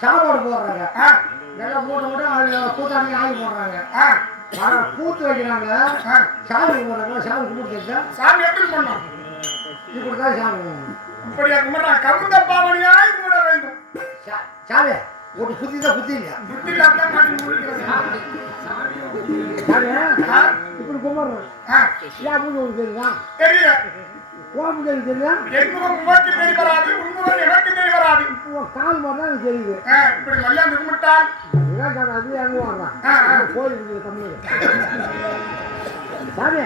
சாப்பாடு போடுறாங்க, நல்லா மூட்டை மூட்டை கூட்டாங்க ஆகி போடுறாங்க, கூத்து வைக்கிறாங்க, சாமி கும்பிடுறாங்க. சாமி கும்பிட்டு சாமி எப்படி பண்ணோம் இப்படிதான் சாமி இப்படியா கும்பிட்றா கவுந்த பாவனையாய் கும்பிட வேண்டும். சாமி ஒரு புத்தி தான் புத்தி இல்லையா புத்தி இல்லாதான் மாட்டி இப்படி கும்பிடுறோம். ஏன் மூணு தெரியுதா தெரியல கோபம் தெரியுதா எதுவும் உமக்கு தெரிய வராது உண்மை எனக்கு தெரிய வராது. இப்போ கால் மாதிரி தான் தெரியுது. இப்படி நல்லா கும்பிட்டால் அது எங்க வாங்கலாம் கோயில் இருக்குது தமிழ் சாமி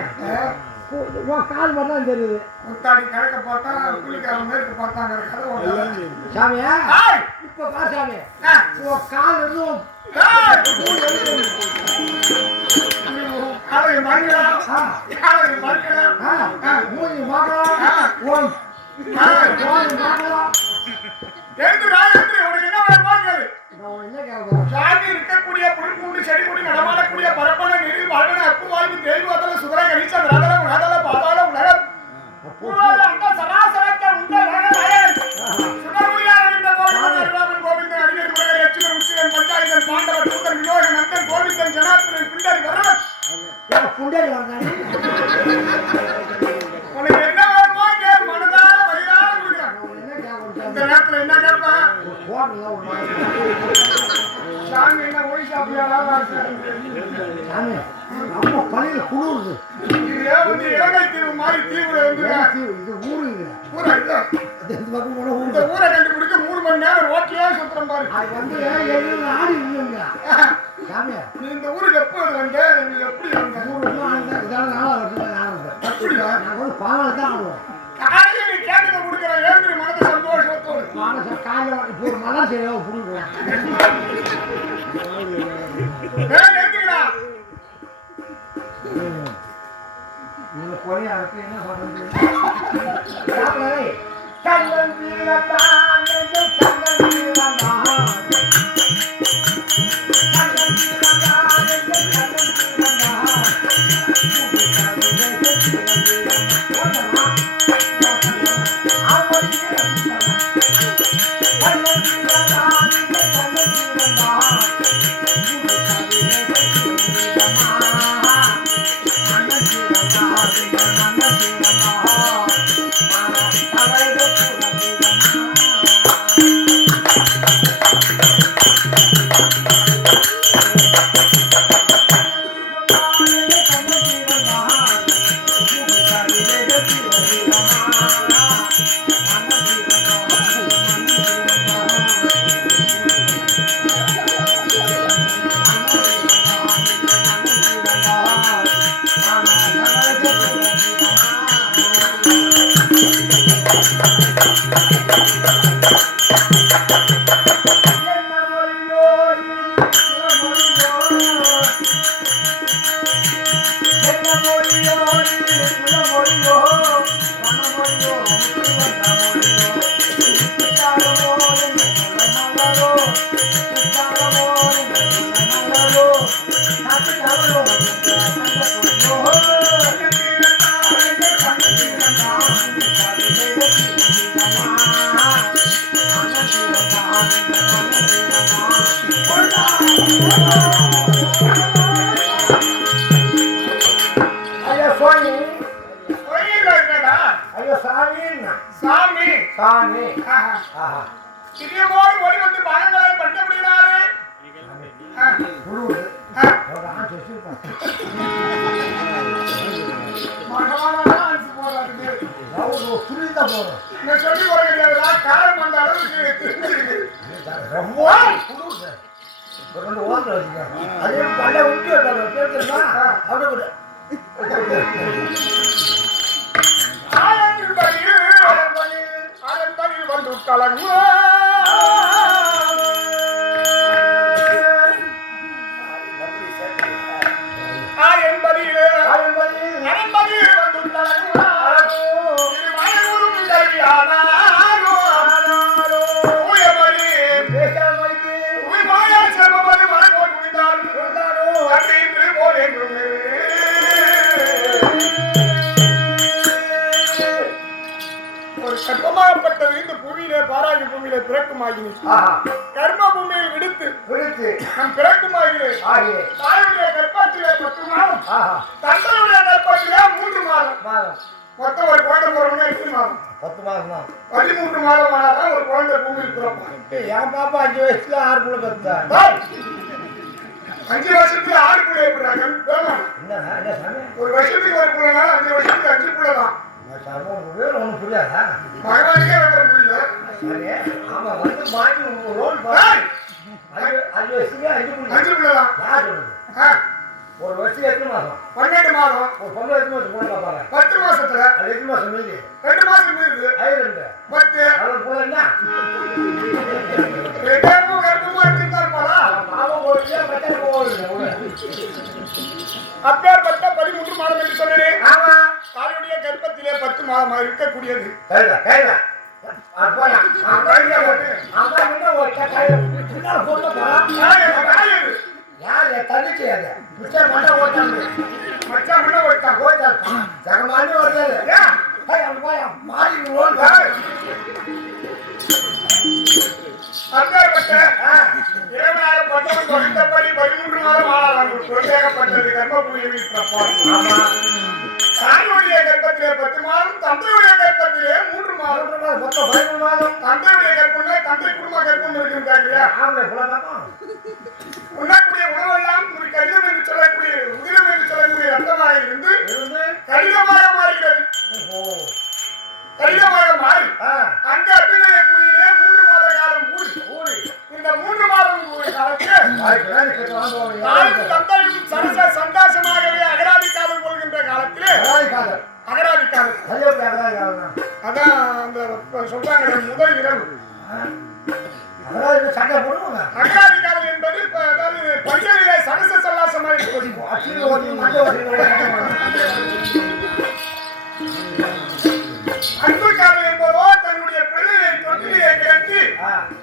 உன் கால் மட்டும் தான் தெரியுது. முத்தாடி கிழக்க பார்த்தா குளிக்காம மேற்கு பார்த்தாங்க கதை. சாமியா இப்ப பா சாமி உன் கால் இருந்தும் மூஞ்சி மாக்கலாம் இருக்கக்கூடிய புல்பூண்டு செடி கொடி நடமாடக்கூடிய பரப்பான நீரில் வாழ்வன அப்பு வாழ்வு தேர்வு அதல சுதர கணிச்ச விராதல உணாதல பாதாள உலகம் அந்த சராசரக்க உண்ட உலகம் சுடமுடியார் இந்த கோவிந்தன் கோவிந்தன் அடியர் முருகர் எச்சுமன் உச்சிரன் பஞ்சாயத்தன் பாண்டவர் தூதன் வினோகன் நந்தன் கோவிந்தன் ஜனார்த்தனன் பிண்டரி வரவன் புண்டரி வந்தானே உனக்கு என்ன வேணுமோ கேள் மனதார வயிறார கொடுக்குறான். இந்த நேரத்துல என்ன கேட்பேன் சாமி என்ன ஒய் சாப்பியாரா சாமி நம்ம பழைய குளிருது. இது வந்து இலங்கை தீவு மாதிரி தீவுல வந்து இது ஊரு இது ஊரா இல்ல இந்த ஊரை கண்டுபிடிக்க 3 மணி நேரம் ஓட்டியே சுத்தம் பாரு. அது வந்து ஆடி இல்லைங்க சாமி. நீ இந்த ஊருக்கு எப்போ வந்த நீ எப்படி வந்த அப்படியா நான் வந்து பாலால் தான் ஆடுவோம். காலையில் நீ கேட்டதை கொடுக்குற ஏந்திரி மனது சந்தோஷத்தோடு மனசை காலையில் இப்போ ஒரு மலர் சரியாக பிடிக்கலாம். ஏந்திரிடா நீங்க கொலையா இருக்கு என்ன சொல்றது கண்ணன் வீரத்தான் கண்ணன் வீரத்தான் சாமி சாமி இதேபோல் ஓடி வந்து பானங்களை பண்ண முடியாது. சொல்லி போற கிடையாதுடா காலம் அந்த அளவுக்கு அதே பல்ல உண்டு அப்படி ஆரம்பத்தில் வந்து கலங்கு கர்ப்பமாகப்பட்டது இந்த பூமியிலே பாராஜி பூமியிலே பிறக்குமாகினி கர்ம பூமியில் விடுத்து நம் பிறக்குமாகிறேன். தாயுடைய கர்ப்பத்திலே 10 மாதம் தந்தையுடைய கர்ப்பத்திலே 3 மாதம் மொத்தம் ஒரு குழந்தை பிறகுனா 8 மாதம் 10 மாதம் தான் 13 மாதம் ஆனாதான் ஒரு குழந்தை பூமியில் பிறப்பான். என் பாப்பா 5 வயசுல 6 புள்ள பெற்றா 5 வருஷத்துல 6 புள்ள ஏற்படுறாங்க. ஒரு வருஷத்துக்கு ஒரு புள்ளனா 5 வருஷத்துக்கு 5 புள்ள தான். ஒன்னும் புரியாதா பகவானுக்கே வெப்பம் புரியல. ஆமா வந்து மாறி ரோல் 5 வயசுக்கு 5 புள்ள 5 புள்ள தான். ஒரு வருஷம் 8 மாசம் 12 மாதம் ஒரு பொண்ணு 8 மாசம் போன பாப்பாங்க 10 மாசத்துல அது 8 மாசம் மீதி 2 மாசம் மீது ஐரண்டு 10 அவன் போல என்ன ரெண்டாயிரம் கர்ப்பமா இருந்தாருப்பாரா பாவம் போயிட்டு பட்டை போகுது அப்பேற்பட்ட 13 மாதம் என்று சொன்னேன். ஆமா தாயுடைய கர்ப்பத்திலே 10 மாதம் இருக்கக்கூடியது. கையில கையில அப்பா அம்மா என்ன ஓட்ட கையில பின்னால போட்டு போறான் யார் தள்ளிச்சு அது மிச்சம் பண்ண ஓட்டாங்க மச்சான் பண்ண ஓட்டான் ஓட்டான் சகமானி ஓட்டாது மாறி ஓடு அப்பேற்பட்ட 20,000 பட்டம் தொகுத்தபடி 13 மாதம் ஆளாக தொழிலாகப்பட்டது கர்ப்பபூமியில் ஆமா தாயுடைய கர்ப்பத்திலே 10 மாதம் தந்தையுடைய கர்ப்பத்திலே 3 மாதம் மொத்தம் 13 மாதம் தந்தையுடைய கர்ப்பம்னா தந்தை குடும்ப கர்ப்பம் இருக்குங்க ஆம்பளை புலமா உண்ணக்கூடிய உணவெல்லாம் ஒரு கடிதம் என்று சொல்லக்கூடிய உதிரம் என்று சொல்லக்கூடிய ரத்தமாக இருந்து கடிதமாக மாறுகிறது. கடிதமாக மாறி அங்க அபிநயக்குடியிலே 3 மாத காலம் கூடி இந்த 3 மாதம் காலத்தில் தாயும் தந்தையும் சரச சந்தாசமாகவே அகராதி காதல் கொள்கின்ற காலத்திலே அகராதி காதல் அதான் அந்த சொல்றாங்க முதல் இரவு சண்டை போடுவாங்க அகராதி காதல் என்பது பஞ்சவிலே சரச சல்லாசமாக அன்பு காதல் என்பதோ தன்னுடைய பிள்ளையை தொட்டிலே கிடத்தி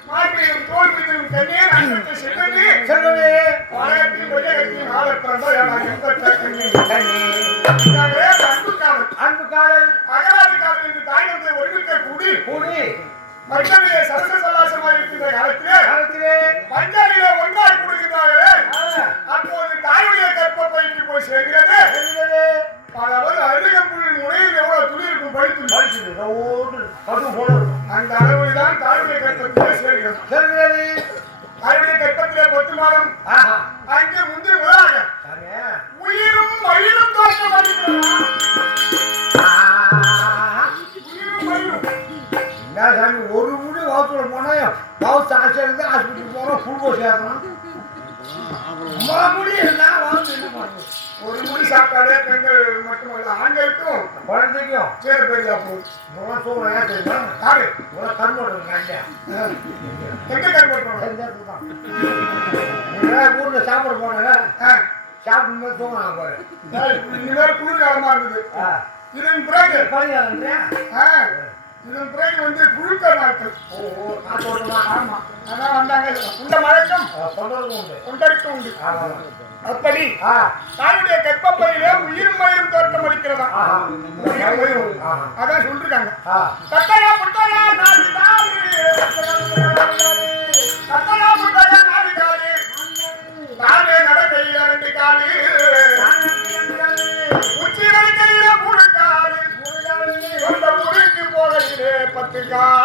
மார்பிலும் தோல் மீதும் கண்ணே அன்பத்தை செல்வது பாளையத்தையும் வையகத்தையும் ஆளப்பிறந்தோ அன்பு காதல் அகராதி காதல் என்று தாய் தந்தை ஒருமிக்க கூடி பஞ்சவிலே சரச சல்லாசமாக இருக்கின்ற காலத்திலே பஞ்சவிலே ஒன்றாய் கூடுகின்றார்களே அப்போது தாயுடைய கர்ப்பப்பைக்கு போய் சேர்கிறது. அதாவது அருகம்புல் முனையில் எவ்வளவு துணி இருக்கும் படித்து அந்த அளவில் தான் தாயுடைய கர்ப்பத்திலே சேர்கிறது. தாயுடைய கர்ப்பத்திலே 10 மாதம் அங்கே முந்தி முதலாக உயிரும் மயிரும் தோற்றம் அளிக்கிறார். உயிரும் மயிரும் ஒரு முடி வாசூல போனா வாசு ஆசை இருந்து ஹாஸ்பிட்டல் போறோம் புல் போய் சேர்க்கணும் முடி இருந்தா வாசு என்ன பண்ணுவோம் ஒரு முடி சாப்பிட்டாலே பெண்கள் மட்டுமல்ல ஆண்களுக்கும் குழந்தைக்கும் சேர பெரியா போகுது. இதெல்லாம் சூழ்நிலை தெரியுமா யாரு இதெல்லாம் கண்மோட்டம் கண்டியா எங்க கருப்பட்டோம் ஊர்ல சாப்பிட போனாங்க சாப்பிடும் போது தூங்கினாங்க போல இனிமேல் குளிர் காலமா இருந்தது. இதன் பிறகு இதன் பிறகு வந்து புழுக்க நாட்கள். ஆமா அதான் வந்தாங்க. இந்த மழக்கம் தொண்டருக்கு உண்டு. அப்படி தாயுடைய கர்ப்பப்பையிலே உயிர் மயிரும் தோற்றம் அளிக்கிறதா அதான் சொல்லிருக்காங்க. தத்தையா புத்தகா நாடி தாடி தத்தையா புத்தகா நாடி தாடி தானே நடக்கையில 2 காலு உச்சி நடக்கையில 3 காலு சொந்த ஊருக்கு போகையிலே 10 கால்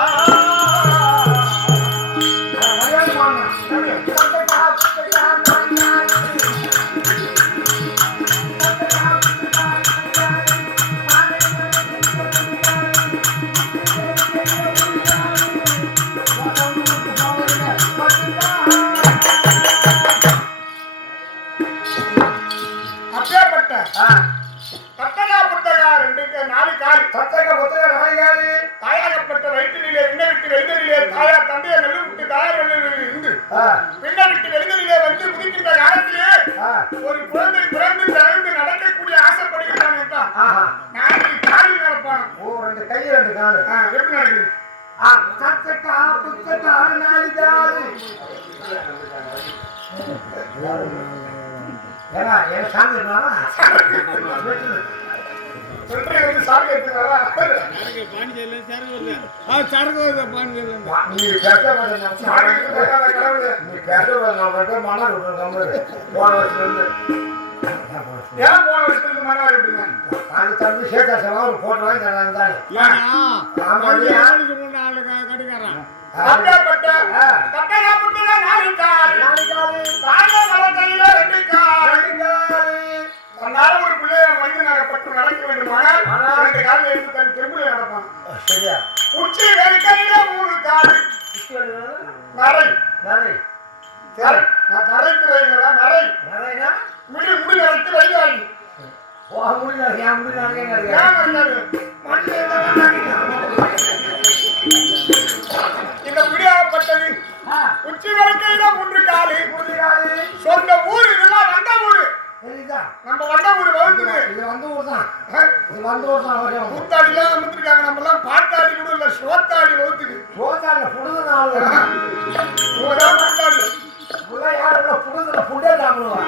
தாயாகப்பட்ட வயிற்றிலே விண்ணை விட்டு வெளிகளிலே தாயார் தந்தையை நெல்லு விட்டு தாயார் வெளியில் இருந்து விண்ணை விட்டு வெளிகளிலே வந்து குதிக்கின்ற காலத்திலே ஒரு குழந்தை பிறந்து தழுந்து நடக்கக்கூடிய ஆசைப்படுகிறான் என்றான். நாளைக்கு காலில் நடப்பான். 2 கை 2 காலு எப்படி நடக்குது? சொல்றேன் சாமி எடுத்துக்காரா ஏன் போன வருஷத்துக்கு மனவாரி விட்டுங்க தம்பி சேகா ஒரு போட்டோ வாங்கி தராங்க அப்பேற்பட்ட தட்டையா புட்டில 4 கால் தாயே வலக்கையில 2 கால் தன்னால ஒரு பிள்ளைய மனிதனாகப்பட்டு நடக்க வேண்டுமானால் 2 காலில் எடுத்து தன் திரும்பில நடப்பான். சரியா உச்சி வெறுக்கையில 3 கால் நரை நரை நரைக்கிறீங்களா? நரை நரைனா முடி நரைக்க அவன் முடியல என் முடியல இந்த விடியாப்பட்டது உச்சி வரைக்கும் ஒன்று காலி சொந்த ஊர் இதெல்லாம் வந்த ஊரு நம்ம வந்த ஊர் வகுத்துது இது வந்த ஊர் தான் இது வந்த ஊர் தான் வரும் கூத்தாடி எல்லாம் வந்துருக்காங்க நம்ம எல்லாம் பாட்டாடி கூட இல்ல சோத்தாடி வகுத்துக்கு சோத்தாடில புடுது நாள் கூத்தாடி யாரும் புடுதுல புட்டே சாப்பிடுவான்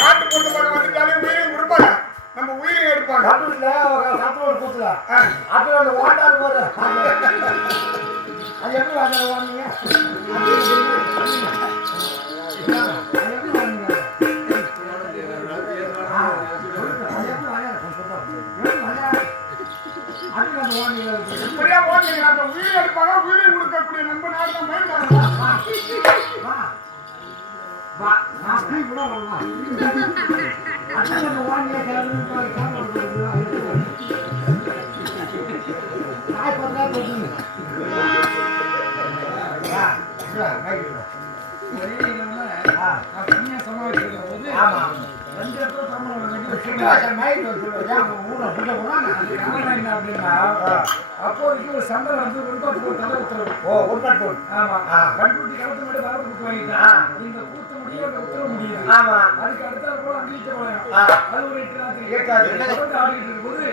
காட்டு கொண்டு போன வந்துட்டாலே உயிரையும் கொடுப்பாங்க நம்ம உயிரையும் எடுப்பாங்க கட்டுல கட்டோட கூத்துல அதுல அந்த ஓட்டாது போது அது எப்படி வாங்க வாங்க இப்படியா ஓடுறீங்க அந்த உயிரை எடுப்பாங்க உயிரை கொடுக்கக்கூடிய நம்ம நாடு தான் அப்போதைக்கு ஒரு சண்டை வந்து உத்தரவு ஆமா கண்டுபிடி கலத்து மட்டும் வரவு கூட்டு வாங்கிட்டான் இந்த கூத்து முடிய அந்த உத்தரவு முடியுது ஆமா அதுக்கு அடுத்த போல அங்கிலீஷ் போலாம் அது ஒரு 8 ஆடிட்டு இருக்கும்போது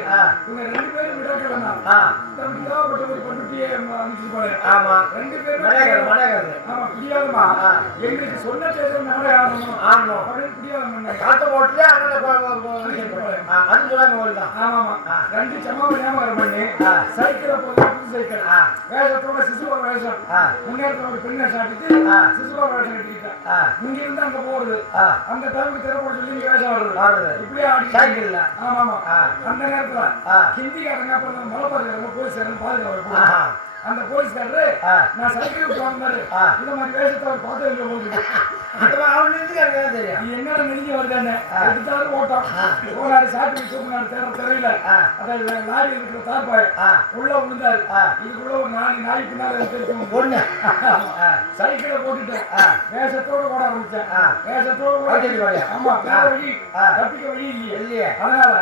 இவங்க 2 பேரும் விடாக்கலாம் தம்பி தேவைப்பட்ட ஒரு கண்டுபிடியே அங்கிலீஷ் போலாம் ஆமா 2 பேரும் ஆமா பிடியாதமா எங்களுக்கு சொன்ன தேர்தல் நாளே ஆகணும் அப்படின்னு பிடியாதம் பண்ணாங்க காத்த போட்டுல அது சொல்லுவாங்க ஆமா 2 சமாவை ஞாபகம் பண்ணி சைக்கிள போது புது சைக்கிள் வேஷத்தோட சிசுவா வேஷம் முன்னேற்ற ஒரு பெண்ணை சாட்டிட்டு சிசுவா வேஷம் கட்டிக்கிட்டேன் இங்க இருந்து அங்க போறது அந்த டைமுக்கு திறப்பட சொல்லி இங்க வேஷம் ஆடுறது இப்படியே ஆடி சைக்கிள்ல ஆமா அந்த நேரத்துல ஹிந்திக்காரங்க அப்புறம் மலைப்பாறையில போலீஸ் பாதுகாப்பு அந்த போலீஸ்காரரு நான் சைக்கிள் விட்டு வந்தாரு இந்த மாதிரி வேஷத்தை அவர் பார்த்து தெரியும் என்னடா நெருங்கி வருதானே எடுத்தாரு ஓட்டம் போனாரு சாப்பிட்டு தூக்குனாரு தெரியல அதாவது லாரி இருக்கிற தார்பாய் உள்ள விழுந்தாரு இதுக்குள்ள ஒரு நாய் பின்னால தெரியும் பொண்ணு சைக்கிளை போட்டுட்டு வேஷத்தோட ஓட ஆரம்பிச்சேன் வேஷத்தோட ஆமா வழி தப்பிக்க வழி இல்லையே அதனால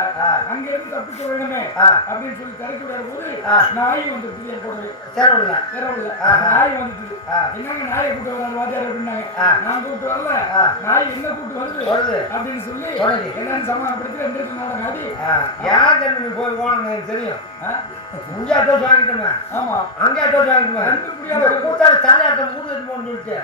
அங்க இருந்து தப்பிக்க வேணுமே அப்படின்னு சொல்லி திறக்கி விடாத போது நாய் வந்துருச்சு என் கூட தெருவுல நாய் வந்துட்டு என்னங்க நாயை கூட்டு வர்றாரு வாத்தியார் அப்படின்னாங்க நான் கூப்பிட்டு வரல நாய் என்ன கூப்பிட்டு வருது அப்படின்னு சொல்லி என்னன்னு சமாளிப்படுத்தி 2 நாள் காட்டி யார் தம்பி போய் போனது தெரியும் இங்கே அட்வான்ஸ் வாங்கிட்டோமே ஆமா அங்கே அட்வான்ஸ் வாங்கிட்டோமே 2 புரியாத கூட்டாளி தலையாட்டம் கூட்டு போன்னு சொல்லிட்டு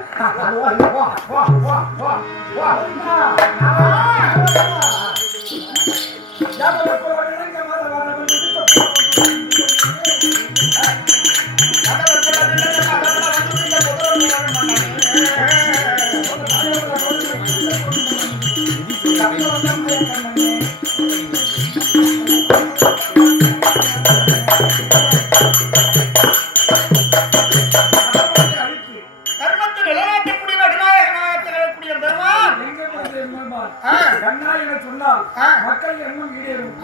மக்கள் எண்ணம் ஈடேறும்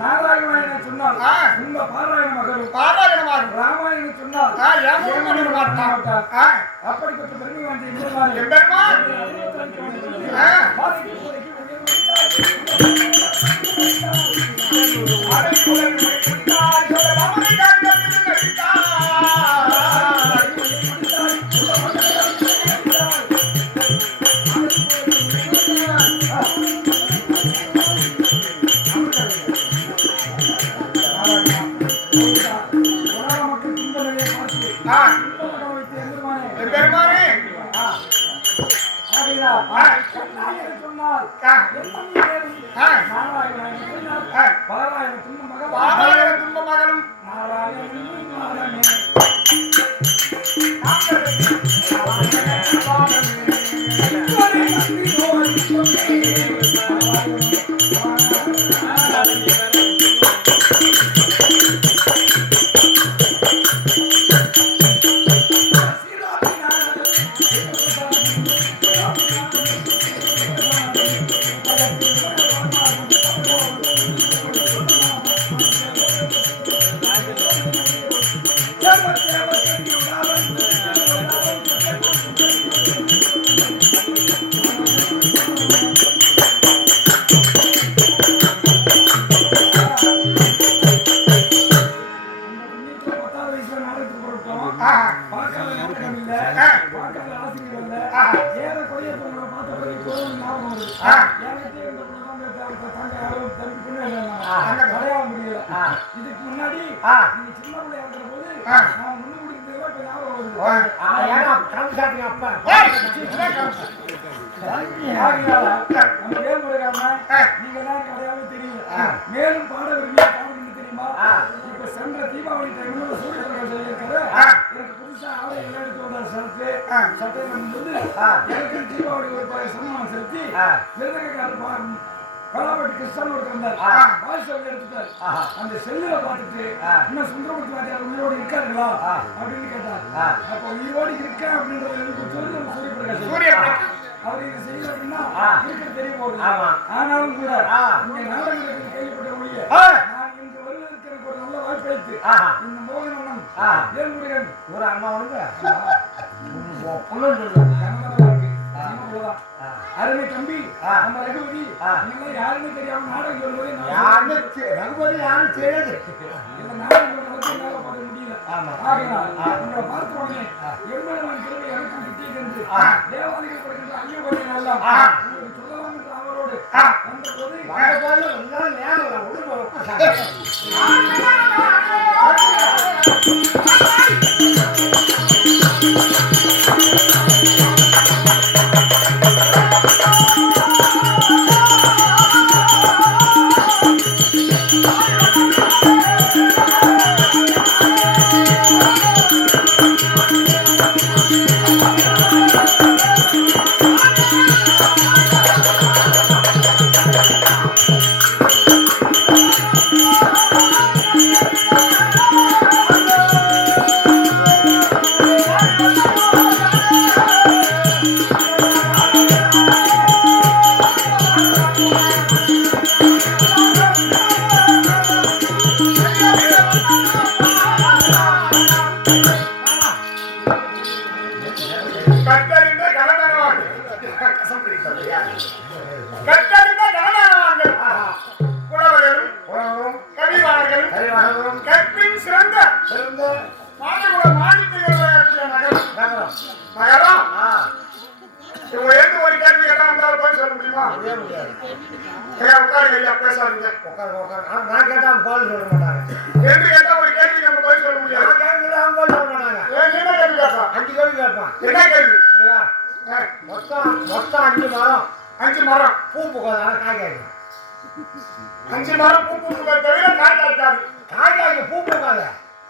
நாராயணன் என சொன்னால் உங்க பாராயணமாகும் ராமாயணன் சொன்னால் அப்படிப்பட்ட பெருமை வாய்ந்த ஞாபகம் வருது. என்கிட்ட இருந்த தங்க அளவு தம்பி பின்னாடி அடையாளம் முடியல. இதுக்கு முன்னாடி நீங்க சின்ன பிள்ளையா இருக்கிற போது நான் முன்னு குடிக்கிறதுல இப்ப ஞாபகம் வருது. ஏன்னா கலந்து சாப்பிட்டீங்க அப்ப நம்ம வேல்முருகாம நீங்க தான் அடையாளம் தெரியல. மேலும் பாட விரும்பிய காரணம் தெரியுமா? இப்ப சென்ற தீபாவளி டைம்ல சூரிய சொல்லியிருக்காரு. எனக்கு புதுசா ஆடை எல்லாம் எடுத்து வந்த சட்டை வந்து எனக்கு தீபாவளி ஒரு சன்மானம் செலுத்தி விருதுகாரர் கலாபட்டி கிருஷ்ணன் ஒருத்தர் இருந்தார். வாய்ஸ் எடுத்துட்டார். அந்த செல்லுல பார்த்துட்டு இன்னும் சுந்தரமூர்த்தி வாத்தியார் உயிரோடு இருக்காருங்களா அப்படின்னு கேட்டார். அப்ப உயிரோடு இருக்கேன் அப்படின்றது எனக்கு சொல்லி சூரியபிரகாஷ் அவர் இது செய்யல அப்படின்னா இருக்க தெரிய போகுது. ஆனாலும் கூட இங்க நாடகத்தில் கேள்விப்பட்ட ஒழிய நான் இங்கு வருவதற்கு எனக்கு ஒரு நல்ல வாய்ப்பு அளித்து இந்த மோகனண்ணன் வேல்முருகன் ஒரு அண்ணாவனுங்க அருமை தம்பி நம்ம ரகுபதி யாருன்னு தெரியாம நாடகம் சொல்வது ரகுபதி யாரும் தெரியாது. இந்த நாடகம் சொல்றது பார்க்க முடியல. ஆகையால் உங்களை பார்த்த உடனே எவ்வளவு திரும்ப எனக்கு கிட்டே தேவாதிகள் கொடுக்கின்ற ஐயோபதி எல்லாம் உங்களுக்கு சொல்லலாம் என்று அவரோடு வந்தபோது நேரம் நான் கேட்டா பால் சொல்ல மாட்டாங்க. என்று கேட்டா ஒரு கேள்வி நம்ம பதில் சொல்ல முடியாது. சொல்ல மாட்டாங்க. என்ன கேள்வி கேட்பான்? 5 கேள்வி கேட்பான். என்ன கேள்வி? மொத்தம் 5 மரம். 5 மரம் பூ பூக்காத காய் காய்க்கும். 5 மரம் பூ பூக்காத தவிர காய் காய்க்காது. காய் காய்க்கும் பூ பூக்காத.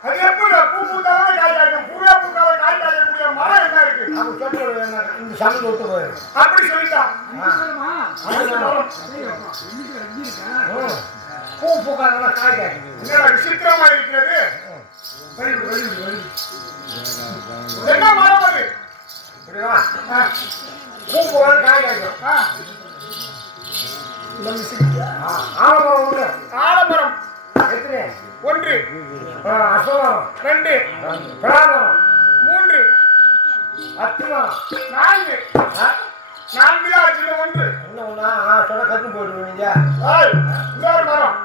அது எப்படி பூ பூத்தாதான் காய் காய்க்கும்? பூவே பூக்காத காய் காய்க்கக்கூடிய மரம் என்ன இருக்கு? அவங்க சொல்றது இந்த சமயம் விட்டு போயிடும். அப்படி சொல்லிட்டான். பூ பூக்காத காய் காய்க்கும். என்னடா விசித்திரமா இருக்கிறது? என்ன மரம் அது? பூ பூக்காத காய் காய்க்கும். ஆலமரம் ஒன்று. ஆலமரம் எத்தனை? 1 அசோமரம் 2 பலாமரம் 3 அத்திமரம் 4 4 ஆச்சு 1 என்ன ஒண்ணா சொல்ல கத்து போயிடுவீங்க. இன்னொரு மரம்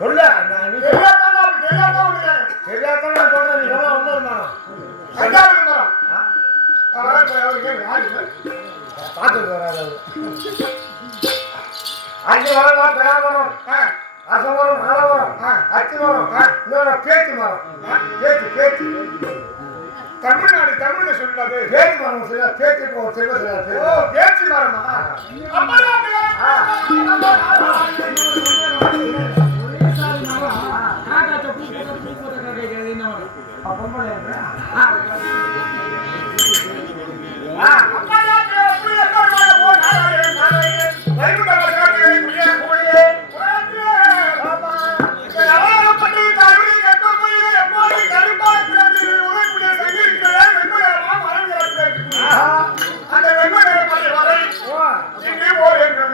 சொல்ல நான் நீ தெரியாதான் தெரியாதான் நான் சொல்றேன். நீ சொல்ல இன்னொரு மரம் 5வது மரம் பார்த்துட்டு வராது. 5 மரம் பலாமரம் அசமரம் ஆலமரம் அத்திமரம் இன்னொரு பேச்சு மரம். பேச்சு தமிழ்நாடு தமிழ்ல சொல்லாது. பேச்சு மரம் சொல்ல பேச்சு சொல்ல. ஓ பேச்சு மரமா? அந்த வெண்மை வரை இங்கே ஓர் என்று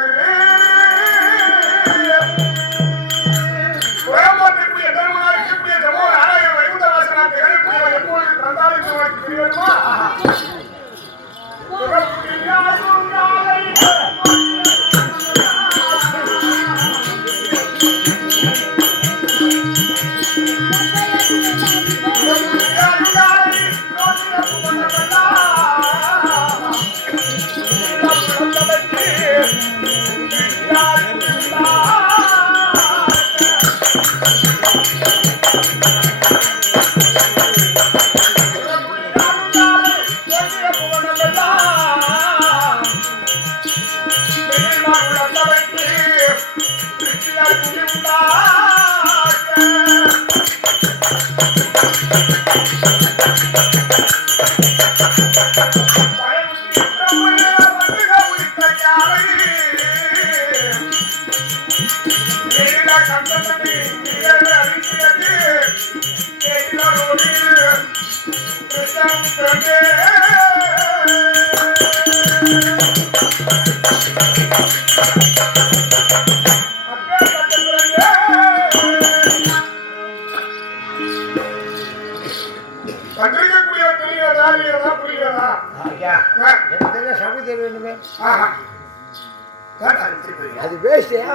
அது வேஸ்டியா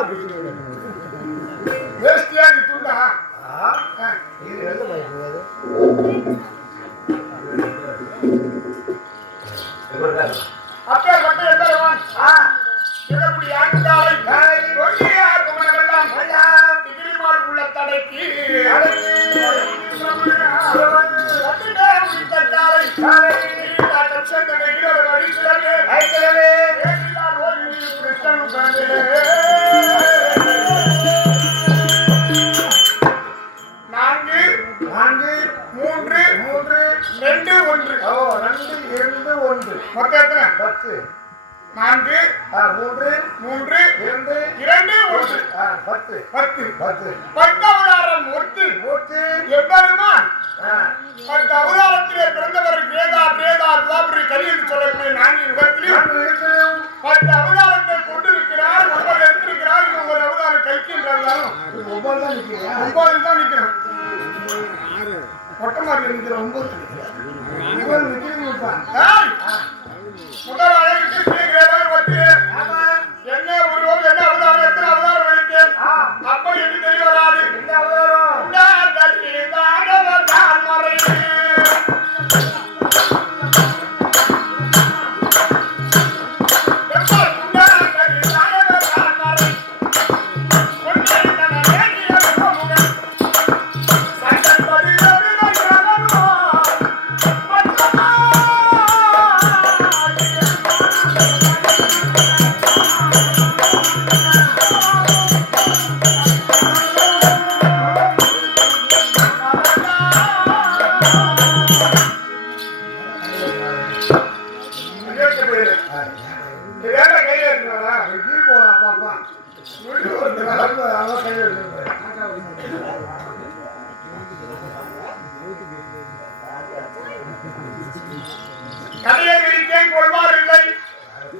வேஸ்டியா இது துண்டா இது எந்த மாதிரி அப்பே பட்டு எந்தரவான் சிறப்புடி ஆண்டாளை கொடியா குமரமெல்லாம் டிகிரிமார் உள்ள தடைக்கு மொத்தம் 10 4 3 3 2 1 10 10 மூர்த்தி எப்பெருமான் 10 அவதாரத்திலே பிறந்தவர் வேதா பிரேதா துவாபரி கலி என்று சொல்லக்கூடிய 4 யுகத்திலும் 10 அவதாரத்தை கொண்டிருக்கிறார். 9 எடுத்திருக்கிறார். இன்னும் ஒரு அவதாரம் கைக்கின்றாலும் 9 தான் நிற்கிறோம். மொட்டை மாடி நிற்கிறோம் 9 முதல் அழகுக்கு ஸ்ரீகிரேவர் பற்றி என்ன உருவம் என்ன அவதாரம் எத்தனை அவதாரம் வைத்தேன் அப்ப என்று தெரிய வராது. என்ன அவதாரம் கடையை விரித்தேன் கொள்வார் இல்லை.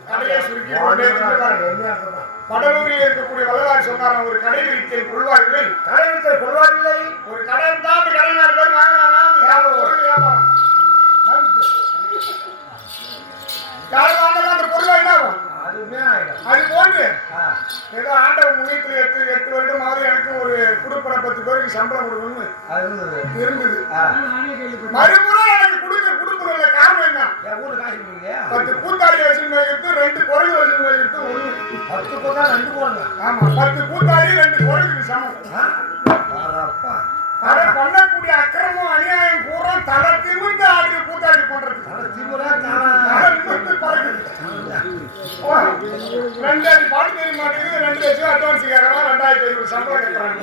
கடையை சுருக்கி படலூரில் இருக்கக்கூடிய வல்லவார் சொன்னார், ஒரு கடை விரித்தேன் கொள்வார் இல்லை. ஒரு கடை தான் அந்த கடையினார் பேர் வாங்கினாங்க. அந்த பொருள் என்ன ஆகும்? அது போன்று ஏதோ ஆண்டவன் முன்னியத்தில் 8 வருடமாவது எனக்கு ஒரு குடுப்பன 10 பேருக்கு சம்பளம் கொடுக்கணும்னு இருந்தது. மறுமுறை எனக்கு கொடுக்கல. காரணம் என்ன? 10 கூத்தாடி வசூல் வைக்கிறது, 2 குறைவு வசூல் வைக்கிறது 1. 10 கூத்தா 2 போடுங்க. ஆமா, 10 கூத்தாடி 2 குறைவுக்கு சமம். அதை பண்ணக்கூடிய அக்கிரமம் அநியாயம் பூரா தலை திமிர்ந்து ஆகிய கூத்தாடி பண்றது. 2 அடி பாட்டு தெரிய மாட்டேங்குது. 2 லட்சம் அட்வான்ஸ் கேட்கறான். 2500 சம்பளம் கேட்கறாங்க.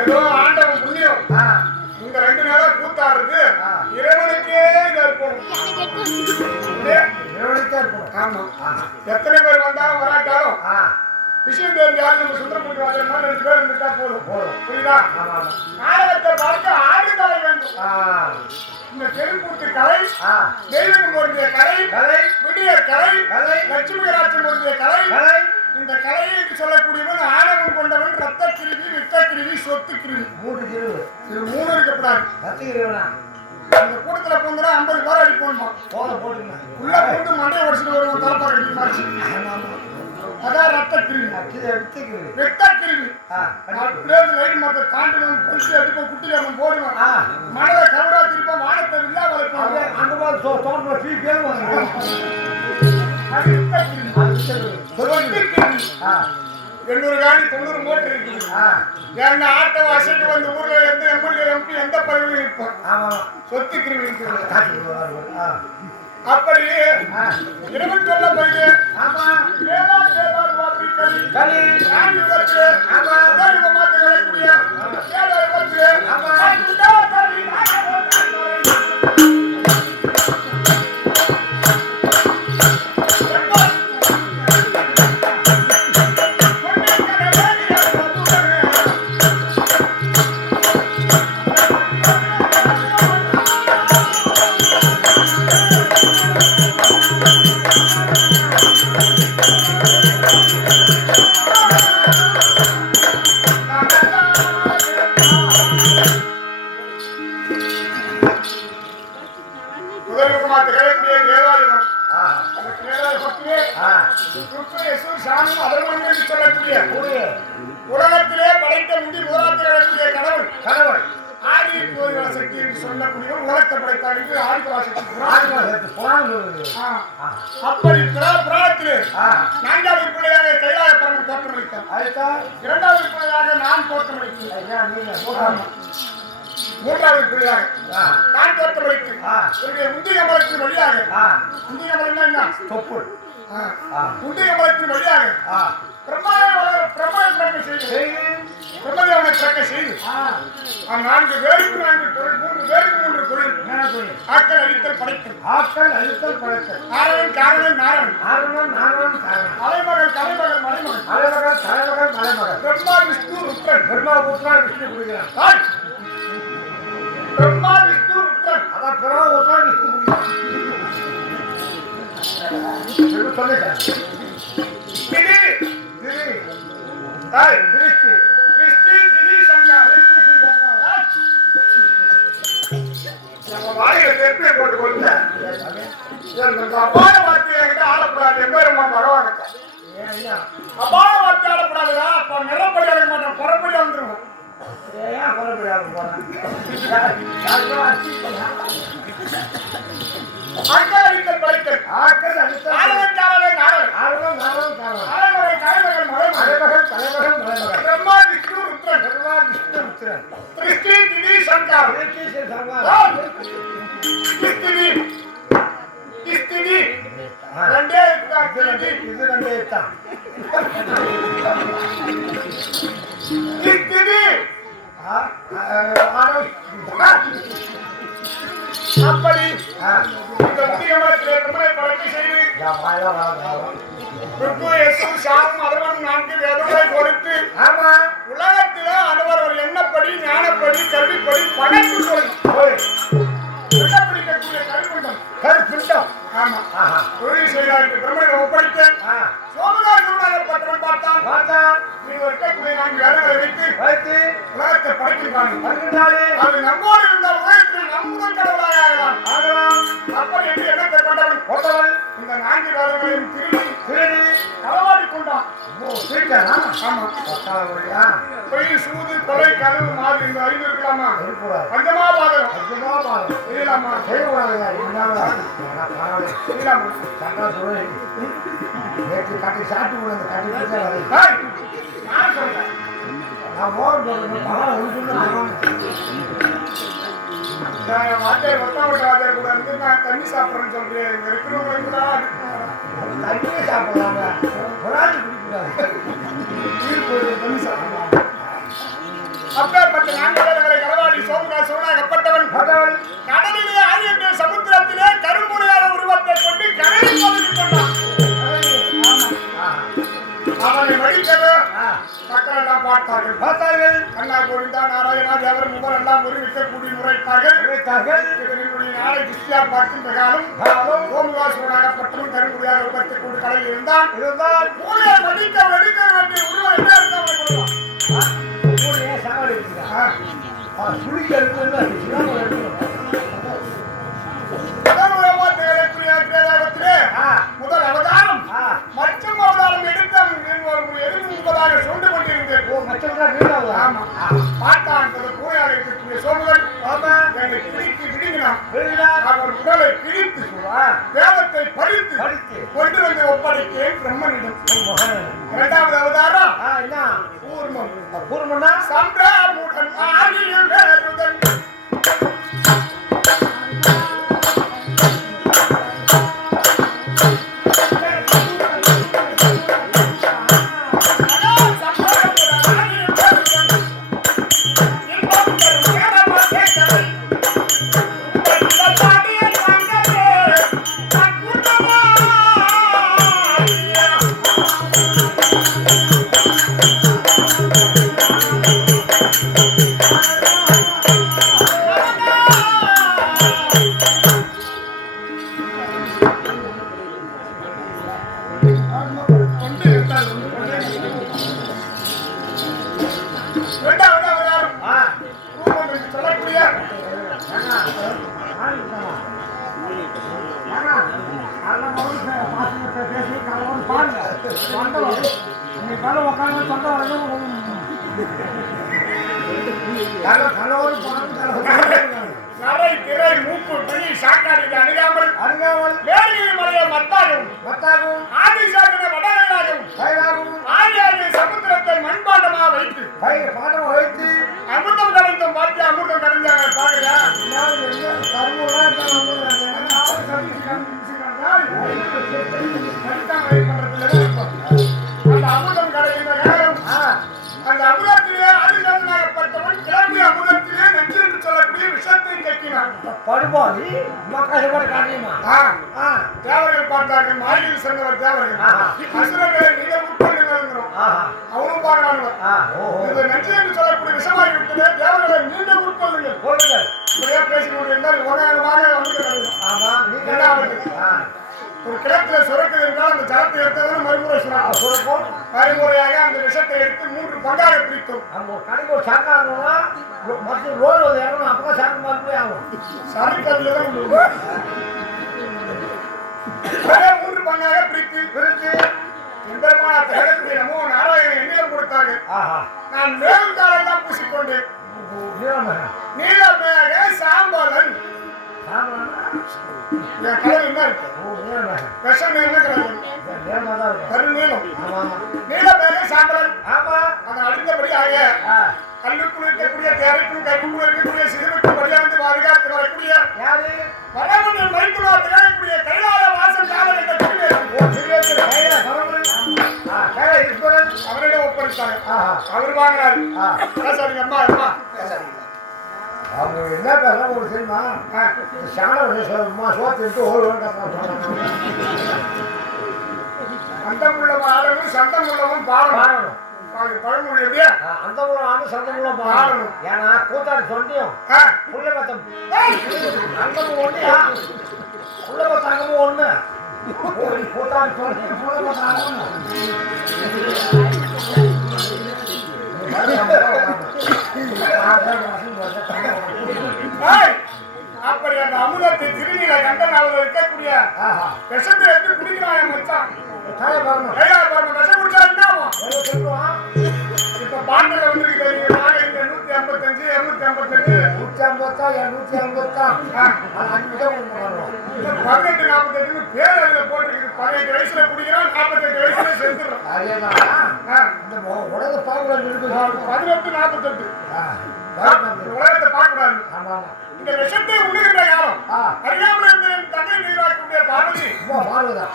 ஏதோ ஆண்டவன் புண்ணியம். இந்த 2 நாளா கூத்தாடுறது இறைவனுக்கே இதா இருக்கணும். ஆமா, எத்தனை பேர் வந்தாலும் வராட்டாலும் விஷயம் தெரிஞ்சு யாரும் நம்ம சுந்தரமூர்த்தி வாசல் 2 பேர் இருந்துட்டா போதும். புரியுதா? நாடகத்தை பார்க்க ஆடுதலை வேண்டும். இந்த தெருக்கூத்து கலை, தெய்வம் பொருந்திய கலை, விடிய கலை, லட்சுமி ராட்சம் பொருந்திய கலை. இந்த கலையை சொல்லக்கூடியவன் ஆணவம் கொண்டவன், ரத்த கிருமி, வித்த கிருமி, சொத்து கிருமி. 3 இருக்கப்படாது. இந்த கூட்டத்துல போந்தா 50 பேர் அடி போடணும். உள்ள போட்டு மண்டையை உடச்சிட்டு வருவோம். தாப்பா அடி மாறிச்சு. அதான் ரத்த கிருமி, வெட்ட கிருமி. லைட் மத்த தாண்டி வந்து குளிச்சு எடுப்ப குட்டி அவன் போடுவான். மனதை கவரா திருப்பான். வானத்தை இல்லா வளர்ப்பான். அந்த மாதிரி தோட்டமா டீ கேளுவாங்க. அது வெட்ட கிருமி. 800 காணி 90 மோட்டர் இருக்குது. ஏன்னா ஆட்ட வாசலுக்கு வந்து ஊர்ல எந்த எம்எல்ஏ எம்பி எந்த பதவியும் இருப்பான். சொத்து கிருமி இருக்குது. அப்படி இறைவன் சொல்ல போயிட்டு உலகத்திலே படைத்த முடி முதலாத்திரக்கூடிய கடவுள் கடவுள் ஆதி சக்தி என்று சொல்லக்கூடிய உலகத்தை படைத்தார் என்று ஆதிபராசக்தி அப்படி புராணத்திலே நான்காவது பிள்ளையாக கைலாய பரமன் தோற்றமளித்தார். இரண்டாவது பிள்ளையாக நான் தோற்றமளித்தேன். மூன்றாவது பிள்ளையாக நான் தோற்றமளித்தேன். என்னுடைய முந்தைய அமலத்தின் வழியாக முந்தைய அமலம் என்ன தொப்புள் முந்தைய அமலத்தின் வழியாக பிரம்மனை செய்து நான்கு பேருக்கு நான்கு தொழில், மூன்று பேருக்கு மூன்று தொழில். ஆக்கல் அழித்தல் படைத்தல் நாரணன் காரணன் நாரணன் அலைமகள் தலைமகள் மலைமகள் பிரம்மா விஷ்ணு ருத்ரன் பிரம்மா விஷ்ணு ருத்ரன் அதான் பிரம்மா விஷ்ணு சொல்லிட்டேன். அபார வார்த்தையை ஆடக்கூடாது. எப்பேருமா பகவான் அபார வார்த்தை ஆடக்கூடாதுடா. அப்ப நிறப்படி ஆட மாட்டேன், புறப்படி வந்துருவோம். ஆக்கல் படைத்தல் பிரம்மா விஷ்ணு ருத்ரன் திருஷ்டி திதி சங்கர் ரெண்டே இது ரெண்டே தான் அப்படி இந்த முக்கியமான பிரம்மனை படைத்து செய்து நான்கு வேதங்களை கொடுத்து உலகத்தில அனைவரும் எண்ணப்படி ஞானப்படி கல்விப்படி பணத்து பிடிக்கக்கூடிய கருப்பிண்டம் தொழில் செய்தார் பிரம்மனை ஒப்படைத்த சோமகாசூடாகப்பட்டவன் பார்த்தான். நீங்கள் இருக்கக்கூடிய நான்கு வேதங்களை வைத்து உலகத்தை படைக்கிறாங்க. அது நம்மோடு இருந்த உலகத்தில் நம்முடன் கடவுளாக ஆகலாம். அப்படி என்று எண்ணத்தை கொண்டவன் இந்த நான்கு வேதங்களையும் திருடி களவாடி கொண்டான். பொய், சூது, கொலை, கனவு, மாறு இந்த அறிவு இருக்கலாமா? பஞ்சமா பாதகம் செய்யலாமா? கட்டி சாப்பிட்டு நான் சொல்றேன். வாத்தியார் ஒத்தாவட்ட வாத்தியார் கூட இருந்து நான் தண்ணி சாப்பிட்றேன்னு சொல்றேன். இங்க இருக்கிறவங்களை கூட தண்ணி சாப்பிடலாங்க, தண்ணி சாப்பிடலாம். அப்பேற்பட்ட நான்கு களவாடி சோமகாசூடாகப்பட்டவன் கடலிலே ஆகிய சமுத்திரத்திலே கரும்புடையான உருவத்தை கொண்டு கடலில் பதவி கொண்டான். அவனை வழித்தது மக்கள் எல்லாம் பார்த்தார்கள். அண்ணா கோவிந்தா நாராயணா தேவர் முகர் எல்லாம் ஒருமிக்கக்கூடிய முறைத்தார்கள். இதனுடைய நாளை திருஷ்டியா பார்க்கும் பிரகாரம் சோமகாசூடாகப்பட்டவன் கரும்புடையான உருவத்தை கொண்டு கடலில் இருந்தான். ஊழலை வலிக்க வேண்டிய உருவம் என்ன இருந்தால் முதல் அவதாரம் மற்றும் அவதாரம் எடுத்து எதிர்ப்பதாக சொல்லிக் கொண்டிருந்தேன். பார்த்தான் கூறையாக இருக்கக்கூடிய சோழன் என்னை பிடித்து விடுகிறான். அவர் உடலை பிடித்து வேதத்தை படித்து கொண்டு வந்து ஒப்படைத்தேன் பிரம்மனிடம். இரண்டாவது அவதாரம் கூர்மம் சம்பிரமுடன் ஆதியில் வேறுதன் கொண்டு இருந்தார். நீ மேல உட்காந்து தொண்டை வரைக்கும் நரை திரை மூக்கு பிடி சாக்காடிக்கு அணுகாமல் வேலையில் மலைய மத்தாகும் ஆதிசாதன வடகளாகும் ஆதியாகி சமுத்திரத்தை மண்பாண்டமா வைத்து அமிர்தம் கலைந்தும் பார்த்து அமிர்தம் கலைஞ்சாங்க பாக்கலையா அந்த அமிர்தம் கலைகின்ற நேரம் அந்த அமுதத்திலே ஆதிசாதனாகப்பட்டவன் கிளம்பி அமுதத்திலே நெஞ்சு என்று சொல்லக்கூடிய விஷயத்தை கட்டினான். தேவர்கள் பார்த்தார்கள், மாளிகையில் சென்றவர் தேவர்கள். அசுரர்களை நீங்கள் உட்கொள்ளுங்கிறோம். அவனும் பார்க்கிறாங்க. இந்த நெஞ்சு என்று சொல்லக்கூடிய விஷமாகி விட்டது. தேவர்களை நீங்கள் உட்கொள்ளுங்கள். இப்படியா பேசிக்கொண்டு இருந்தால் உலகமாக வந்து ஒரு கிடத்துல சுரக்குது என்றால் அந்த ஜலத்தை எடுத்ததுன்னு மறுமுறை சுரக்கும். மறுமுறையாக அந்த விஷத்தை எடுத்து 3 பங்காக பிரித்தோம். சரக்கல்லுதான் 3 பங்காக பிரித்து நமோ நாராயணன் என்னிடம் கொடுத்தார்கள். நான் மேலும் காலெல்லாம் பூசிக்கொண்டேன். நீலமேக சாம்பலன் கல்லுக்குள் இருக்கக்கூடிய தேரைக்கும் கல்லுக்குள் இருக்கக்கூடிய சிறுவுக்கும் வழியா வந்து பாதுகாத்து வரக்கூடிய வரவன் வைக்குள்ளாத்திலே கைலாய வாசல் அவரிடம் ஒப்படைத்தாங்க. அவர் வாங்கினாரு. அம்மா அம்மா அவங்க என்ன பேச ஒரு தெரியுமா அந்தமுள்ளவன் ஆடணும் சந்தமுள்ளவன் பாடணும். பழமொழி எப்படியா அந்தமுள்ள ஆடும் சந்தமுள்ள பாடணும். ஏன்னா கூத்தாடி சொன்னியும் புள்ளபத்தம் அங்கமும் ஒண்ணியா புள்ளபத்தாங்கமும் ஒண்ணு கூத்தாடி சொன்னியும் புள்ளபத்தாங்கமும் அப்படி அந்த அமுதத்தை திருநீல கண்டனாவில் இருக்கக்கூடிய விஷத்தை எப்படி குடிக்கிறான் மச்சான்? விஷம் குடிச்சா என்ன இப்ப பாண்டில வந்துருக்கு. நீங்க 155 255 18-48 பேர் அதுல போட்டிருக்கு. 18 வயசுல குடிக்கிறான், 48 வயசுல செத்துறான். 18-48 உலகத்தை பார்க்கக்கூடாது. இந்த விஷத்தை உண்ணுகின்ற காலம் அறியாமல் இருந்த என் தங்கை நீராக்கக்கூடிய பார்வதி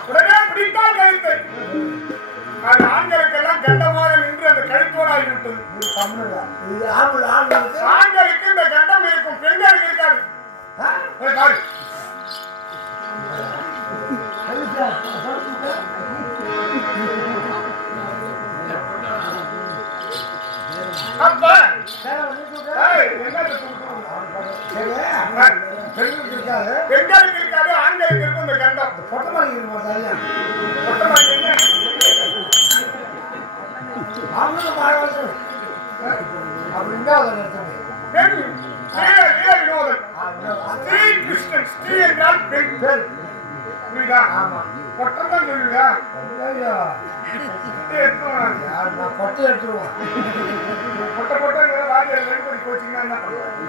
உடனே பிடித்தால் கழித்தை. அது ஆண்களுக்கெல்லாம் கண்டமாக நின்று அந்த கழித்தோடு ஆகிவிட்டது. ஆண்களுக்கு இந்த கண்டம் இருக்கும், பெண்களுக்கு இருக்காது. அப்ப பெண்களுக்கு இருக்காது, ஆண்களுக்கு இருக்கும் இந்த கண்டம். பொட்டமாரி ஸ்ரீ என்றால் பெண். பொட்டம்தான் சொல்லுவியா? பொட்டை எடுத்துருவோம். பொட்டை பொட்டங்கிற வாரியார் நெருப்படி போச்சுன்னா என்ன பண்ணுவாங்க?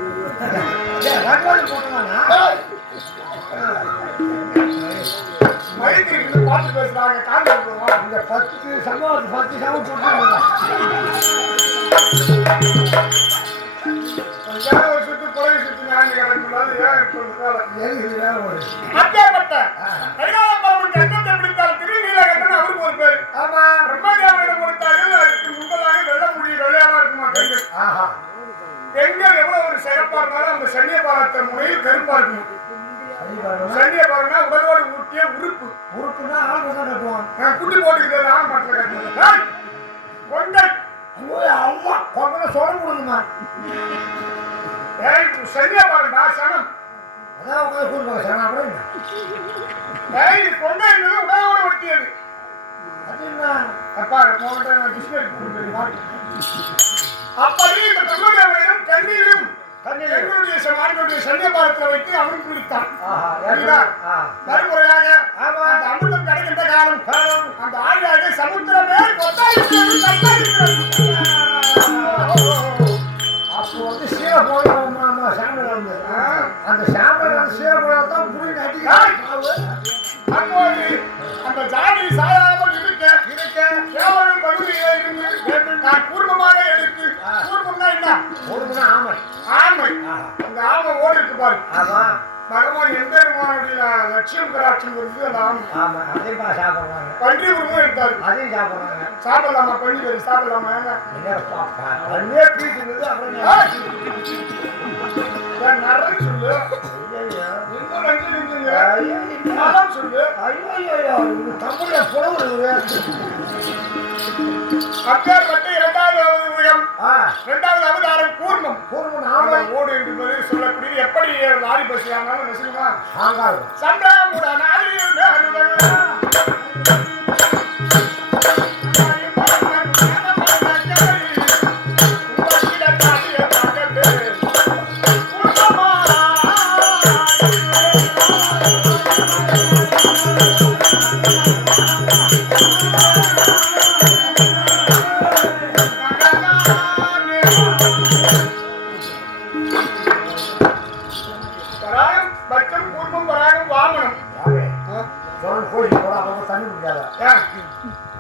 மைத்திரிக்கு பார்த்து பேசுறாங்க. காந்தி இந்த 10 சம்பவம் சுட்டு புறவை சுற்றி ஞானி கிடக்கூடாது. அப்பேற்பட்ட கைலாயப்பரவன் கண்டத்தை பிடித்தால் திருநீலகண்டன் அவருக்கு ஒரு பேர். பிரம்மதேவனிடம் கொடுத்தார்கள். அதுக்கு முன்பதாக வெள்ள முடி வெள்ளையாரா இருக்குமா கைகள். பெண்கள் எவ்வளவு ஒரு சிறப்பா இருந்தாலும் அந்த சன்னியபாரத்தை முறையில் கருப்பா இருக்கணும். சன்னியபாரம்னா உடலோடு ஊட்டிய உறுப்பு. உறுப்புனா ஆள் தான் கட்டுவான். குட்டி போட்டுக்கிட்டு ஆள் மாட்டில் கட்டுவாங்க. கொண்டை அம்மா கொண்டை சொல்ல முடியுமா? சன்னியபாரம்டா சனம். அதான் கூறுவாங்க சனம். அப்படின்னா கொண்டை என்பது உடலோடு ஒட்டியது. அது என்ன அப்பா டிஸ்பிளே அப்படி இந்த பிரம்மதேவனிடம் கண்ணிலும் எங்களுடைய சமாளிகளுடைய சன்னியபாரத்தை வைத்து அவன் குடித்தான். மறுமுறையாக அந்த அமிர்தம் கிடைக்கின்ற காலம் அந்த ஆழியாக சமுத்திரமே அப்போ வந்து சீர போடுறோம் சாம்பல் வந்து அந்த சாம்பல் சீர போடாதான் புரிஞ்சு அப்போது அந்த ஜாதி சாயாமல் இருக்க கேவலம் பகுதியிலே இருந்து நான் பூர்வமாக எடுத்து பூர்வம்னா என்ன ஓடுனா ஆமை ஆமை அந்த ஆமை ஓடி இருக்கு பாரு பகவான் எந்த விதமானுடைய லட்சியம் கராட்சியம் இருக்கு அந்த ஆமை ஆமா அதையும் சாப்பிடுறாங்க பன்றி உருவம் எடுத்தாரு அதையும் சாப்பிடுறாங்க சாப்பிடலாமா பன்றி கறி சாப்பிடலாமா பன்னியே பீச்சுது அப்புறம் நிறைய சொல்லு சொல்லு தமிழ புலவு அப்பேற்பட்ட இரண்டாவது அவதாரம் கூர்மம் ஓடு என்று சொல்லக்கூடிய எப்படி லாரி பஸ் ஆனாலும் நெசுமா சந்திராமுட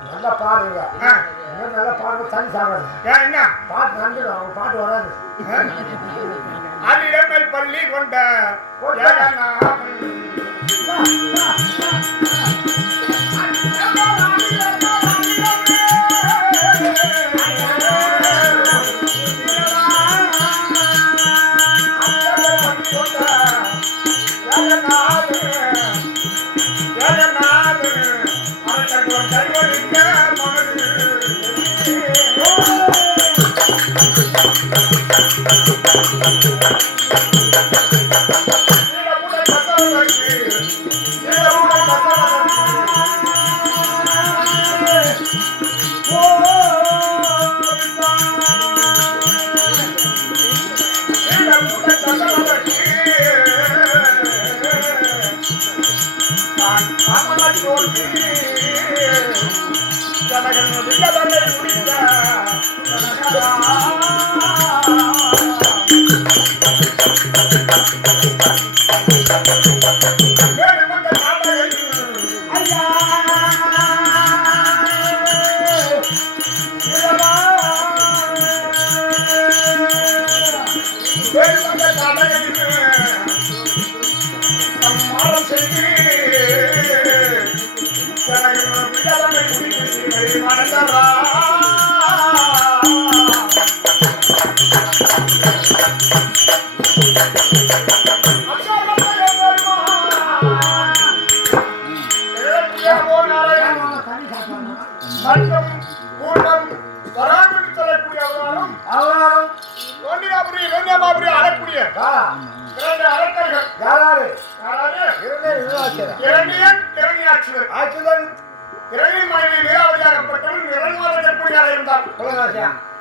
நல்லா பாடுங்க நல்லா பாடுங்க தண்ணி சாப்பிடுங்க என்ன பாட்டு நம்பிடும் அவங்க பாட்டு வராது அதிடமல் பள்ளி கொண்ட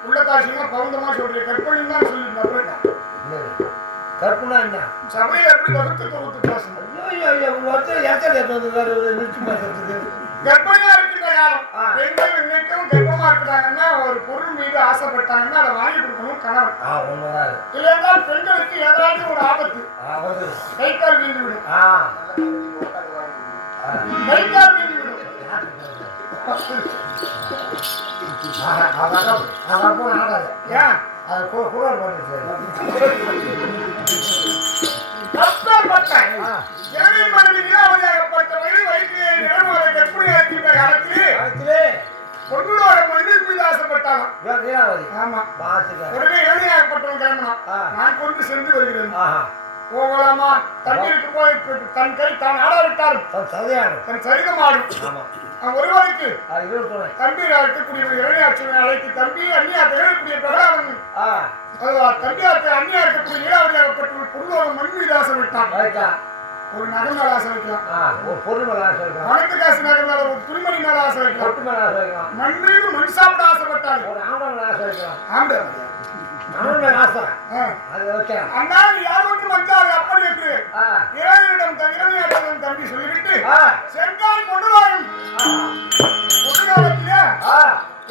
உள்ளதாசியமா பவுந்தமா சொல்றீங்க கற்பனை தான் சொல்லிருந்தா கற்பனா என்ன சபையில எப்படி வகுத்து தொகுத்து பேசணும் கற்பனையா இருக்கிற காலம் பெண்கள் இன்னைக்கும் கர்ப்பமா இருக்கிறாங்கன்னா ஒரு பொருள் மீது ஆசைப்பட்டாங்கன்னா அதை வாங்கி கொடுக்கணும் கணவன் இல்லைன்னா பெண்களுக்கு ஏதாவது ஒரு ஆபத்து கை கால் வீழ்ந்து விடும் கை கால் வீழ்ந்து விடும் பொண்ணோட மண்ணில் மீது ஆசைப்பட்டாலும் உடனே ஏழையாகப்பட்டவன் கிளம்பினான். நான் கொண்டு சென்று வருகிறேன் போகலாமா தண்ணீருக்கு போய் தன் கை தான் ஆடாவிட்டாலும் தன் சரிதம் ஆடும். ஒருவருக்கு தம்பீரா இருக்கக்கூடிய இளைஞாட்சியை அழைத்து தம்பி அந்நியா திகழக்கூடிய பிரகலாதன் தம்பியாருக்கு அந்நியா இருக்கக்கூடிய நீலாவதியாகப்பட்ட பொருளோட மண் மீது ஆசைவிட்டான். ஒரு நகை மேல ஆசை வைக்கலாம், ஒரு பொருள் மேல ஆசை வைக்கலாம், பணத்து காசு நகை மேல ஒரு துணிமணி மேல ஆசை வைக்கலாம், மேல ஆசை வைக்கலாம், மண் மீது மண் சாப்பிட ஆசைப்பட்டாங்க, ஒரு ஆம்பளை மேல ஆசை வைக்கலாம், ஆம்பளை ஆசை அது ஓகே அண்ணா யார் ஒன்றும் வந்தாரு அப்படி என்று இறைவனிடம் தம்பி சொல்லிவிட்டு சென்றால் கொண்டுவாரும் கொண்டுகாலத்திலே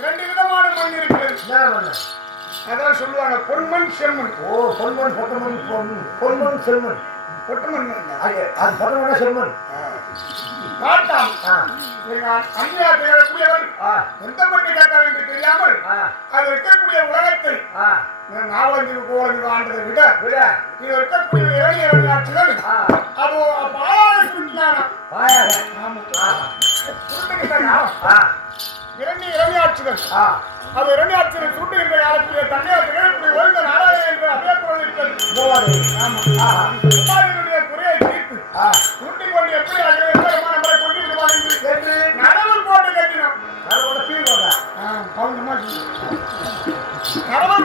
2 விதமான மண் இருக்கிறது. அதான் சொல்லுவாங்க பொன்மண் செம்மண். ஓ பொன்மண் பொட்டமண் பொன்மண் செம்மண் பொட்டமண் அது பொட்டமண்ணா செம்மண் பார்த்தான். அந்நியா திகழக்கூடியவர் எந்த மண்ணை கேட்க என்று தெரியாமல் அது இருக்கக்கூடிய உலகத்தை நாவலஞ்சு கோவலஞ்சு ஆண்டதை விட இது இருக்கக்கூடிய இரண்டு ஆட்சிகள் அது பாயாக சுருட்டினானா இரண்டு ஆட்சிகள் அது 2 ஆட்சிகள் சுட்டுகின்ற காலத்திலே தன்னையார் திகழக்கூடிய ஓய்ந்த நாராயணன் என்ற அதே குரல் இருக்கிறது. குமாரனுடைய குறையை தீர்த்து சுருட்டிக் கொண்டு எப்படி நம்மளை கொண்டு விடுவான் என்று நரவல் போட்டு கட்டினான். நரவல்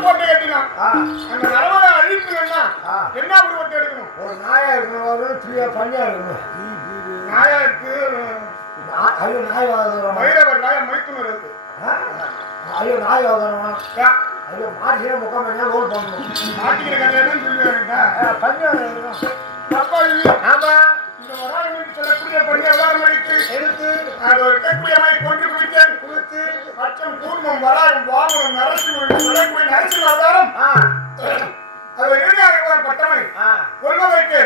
போட்டு கட்டினான். அந்த நரவலை அழிக்கணும்னா என்ன உருவத்தை எடுக்கணும்? ஒரு நாயா இருக்கணும், பண்ணியா இருக்கணும். நாயா இருக்கு, ஐயோ நாய் வைரவர் நாய மைத்துனர் இருக்கு. ஐயோ நாய் வாங்கணும், ஐயோ மாட்டிக்கிற முக்கம் பண்ணா ரோல் பண்ணணும். மாட்டிக்கிற கதையெல்லாம் சொல்லுவாங்க. பண்ணியா தப்பா இல்லை. ஆமா இந்த வராகமின்னு சொல்லக்கூடிய பண்ணி வராகமடித்து எடுத்து அது இருக்கக்கூடிய மாதிரி கொண்டு குளித்து மற்றும் கூர்மம் வராகம் வாமனம் நரசிம்மன் சொல்லக்கூடிய நரசிம்ம அவதாரம் அது இறுதியாக பட்டமை கொள்வதற்கு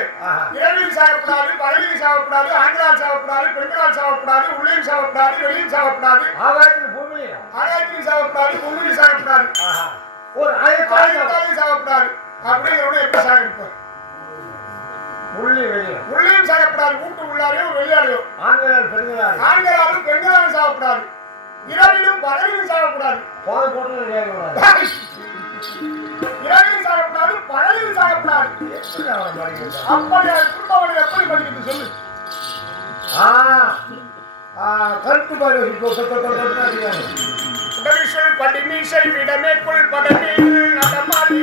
இரவில் சாகப்படாது, பகலில் சாகப்படாது, ஆண்களால் சாகப்படாது, பெண்களால் சாகப்படாது, உள்ளேயும் சாகப்படாது, வெளியும் சாகப்படாது, ஆகாயத்திலும் சாகப்படாது, பூமியிலும் சாகப்படாது, ஒரு ஆயத்தாலும் சாகப்படாது. அப்படிங்கிறவங்க எப்படி சாகடிப்பார்? உள்ளேயும் சாகப்படாது, வீட்டு உள்ளாரையும் வெளியாலையும், ஆண்களாலும் பெண்களாலும் சாகப்படாது, இரவிலும் பகலிலும் சாகப்படாது, இரவிலும் சாகப்படாது, பகலிலும் சாகப்படாது. அப்படி குடும்பம் எப்படி படிக்கிறது சொல்லு. கருத்து உடலிசை படிமீசை விடமேக்குள் படமேல் நடமாடி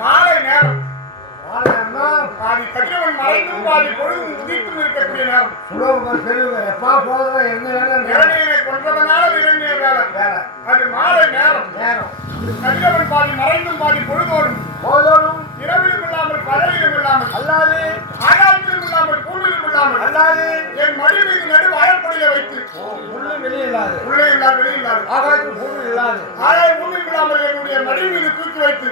மாலை நேரம் பாதி கதிரவன் மறைந்தும் பாதி பொழுதும் உதித்தும் இருக்கக்கூடிய நேரம். இரணியனை கொன்றதனால இரணிய வேலை அது மாலை நேரம். கதிரவன் பாதி மறைந்தும் பாதி பொழுதோடும் இரவிலும் இல்லாமல் பகலிலும் இல்லாமல் அல்லாது ஆகாயத்திலும் இல்லாமல் பூமியிலும் இல்லாமல் அல்லாது என் மடி மீது நடு வாயப்படியில வைத்து உள்ளே இல்லாது வெளியில்லாது ஆகாயம் பூமி இல்லாமல் என்னுடைய மடி மீது தூக்கி வைத்து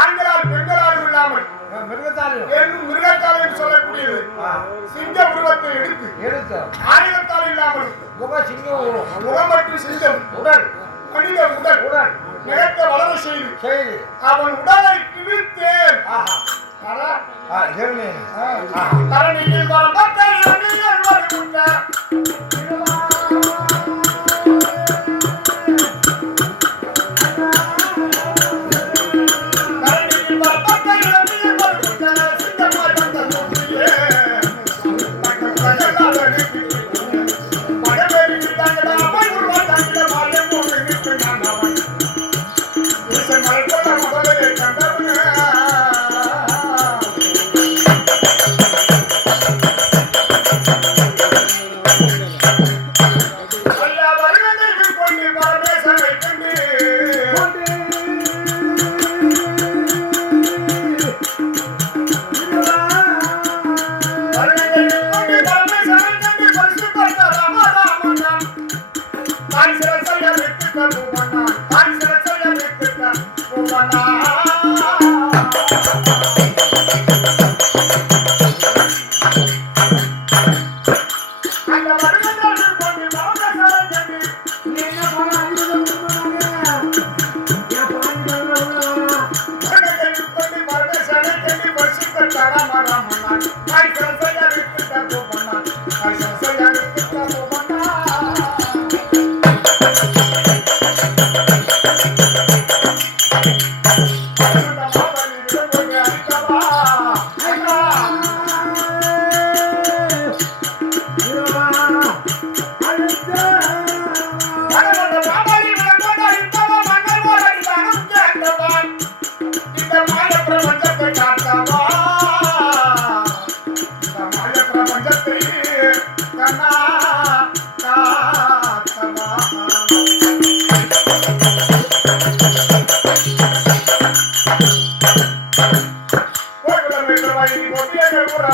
ஆண்களால் பெண்களாலும் இல்லாமல் மிருகத்தால் சொல்லக்கூடியது சிங்க உருவத்தை எடுத்து ஆயுதத்தால் இல்லாமல் முகம் மற்றும் சிங்கம் உடல் மனித உடல் நிலத்த வளர செய்து அவன் உடலை கிழித்தேன். தரணியில் வரும் மக்கள் மழை தாய் சிரசைய விட்டுக்க பூவண்ணா தாய் சிரசைய விட்டுக்க பூவண்ணா அந்த வருடங்கள் கொண்டு பாவ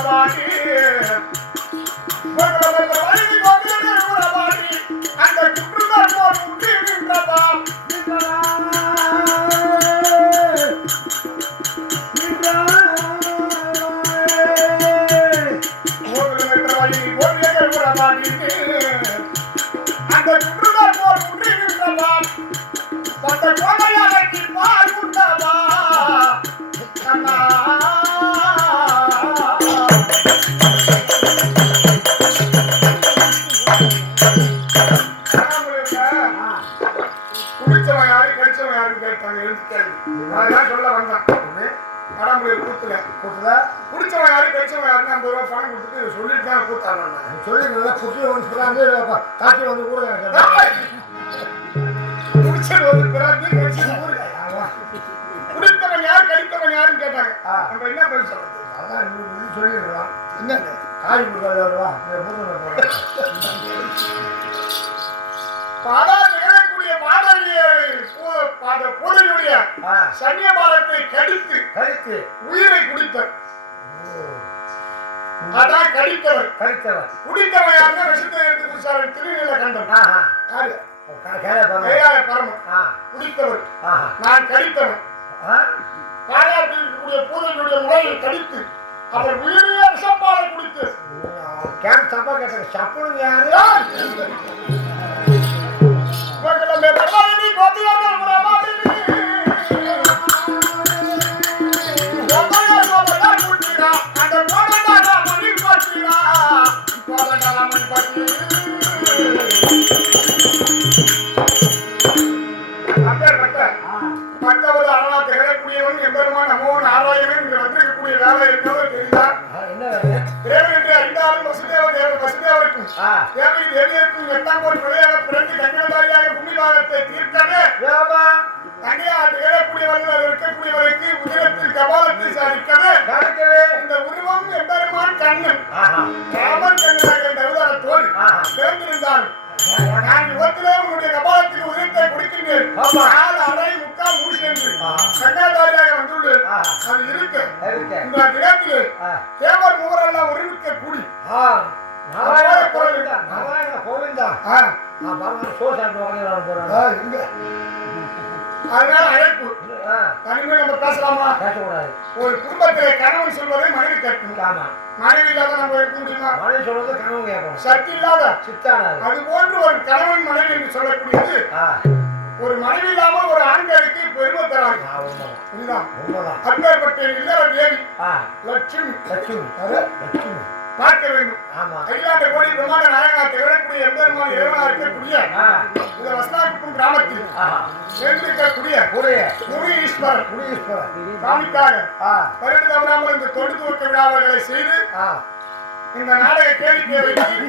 சரங்கி என்ன பண்ண குடிச்சவன் யாரு கடிச்சவன் யாருன்னு 50 ரூபாய் பணம் கொடுத்துட்டு சொல்லிட்டு தான் கூத்தாங்க சொல்லி நல்லா குட்டி வந்து காட்டி வந்து கூட குடிச்சது வந்து குடித்தவன் யார் கடித்தவன் யாருன்னு கேட்டாங்க நம்ம என்ன பதில் சொல்றது அதான் சொல்லிடலாம் என்ன காய் கொடுக்காதவா பாதாளக்கூடிய பூதனுடைய சன்னியபாரத்தை கடித்து உயிரை குடித்தவர் அதான் கடித்தவர் குடித்தவன் யாருன்னா விஷத்தை எடுத்து குடிச்சாரு திருநீல கண்டம் பரமன் குடித்தவர் நான் கடித்தவன் பாதாளத்தில் பூதனுடைய முறையை கடித்து அவர் உயிரிலே விஷப்பாலை குடித்து தப்பா கேட்டாங்க சப்புனுங்க யாரு மற்றவர் அரணா திகழக்கூடியவன் எம்பெருமான் நம்மோன் ஆராயவன் இங்க வந்திருக்கக்கூடிய வேலை என்னவோ தெரியுதா தேவை என்று அறிந்தாலும் வசுதேவருக்கும் தேவை தேவியருக்கும் 8ஆம் கோடி பிறந்து கங்கதாரியாக புண்ணியபாகத்தை தீர்க்கவே தனியார் திகழக்கூடியவர்கள் இருக்கக்கூடியவருக்கு உதிரத்தில் கபாலத்தை சாதிக்கவே இந்த உருவம் எம்பெருமான் கண்ணன் ராமன் கண்ணனாக என்ற அவதாரத்தோடு பிறந்திருந்தாலும் நான் யுகத்திலே உங்களுடைய கபாலத்தில் உதிரத்தை குடிக்கின்றேன் அரை முக்கால் மூசி என்று கங்காதாரியாக வந்துள்ளேன் அது இருக்கு இந்த தினத்திலே தேவர் மூவரெல்லாம் ஒருமிக்க கூடி அதனால அழைப்பு தனிமை நம்ம பேசலாமா ஒரு குடும்பத்திலே கணவன் சொல்வதை மனைவி கேட்கணும் மனைவி இல்லாத நம்ம இருக்க முடியுமா மனைவி சொல்றது கணவன் கேட்கணும் சக்தி இல்லாத சித்தான அது போன்று ஒரு கணவன் மனைவி என்று சொல்லக்கூடியது ஒரு மனைவி இல்லாமல் ஒரு ஆண்களுக்கு பெருமை தராங்க அப்பேற்பட்ட இல்லற தேவி லட்சுமி பார்க்க வேண்டும் அகிலாண்ட கோடி பிரம்மாண்ட நாயகா திகழக்கூடிய எம்பெருமான் இறைவனா இருக்கக்கூடிய இந்த வசனாக்குப்பம் கிராமத்தில் சேர்ந்திருக்கக்கூடிய முனீஸ்வரர் சாமிக்காக பரிந்து தவறாமல் இந்த தொண்டு துவக்க விழாவர்களை செய்து இந்த நாடக கேளிக்கையை வைத்து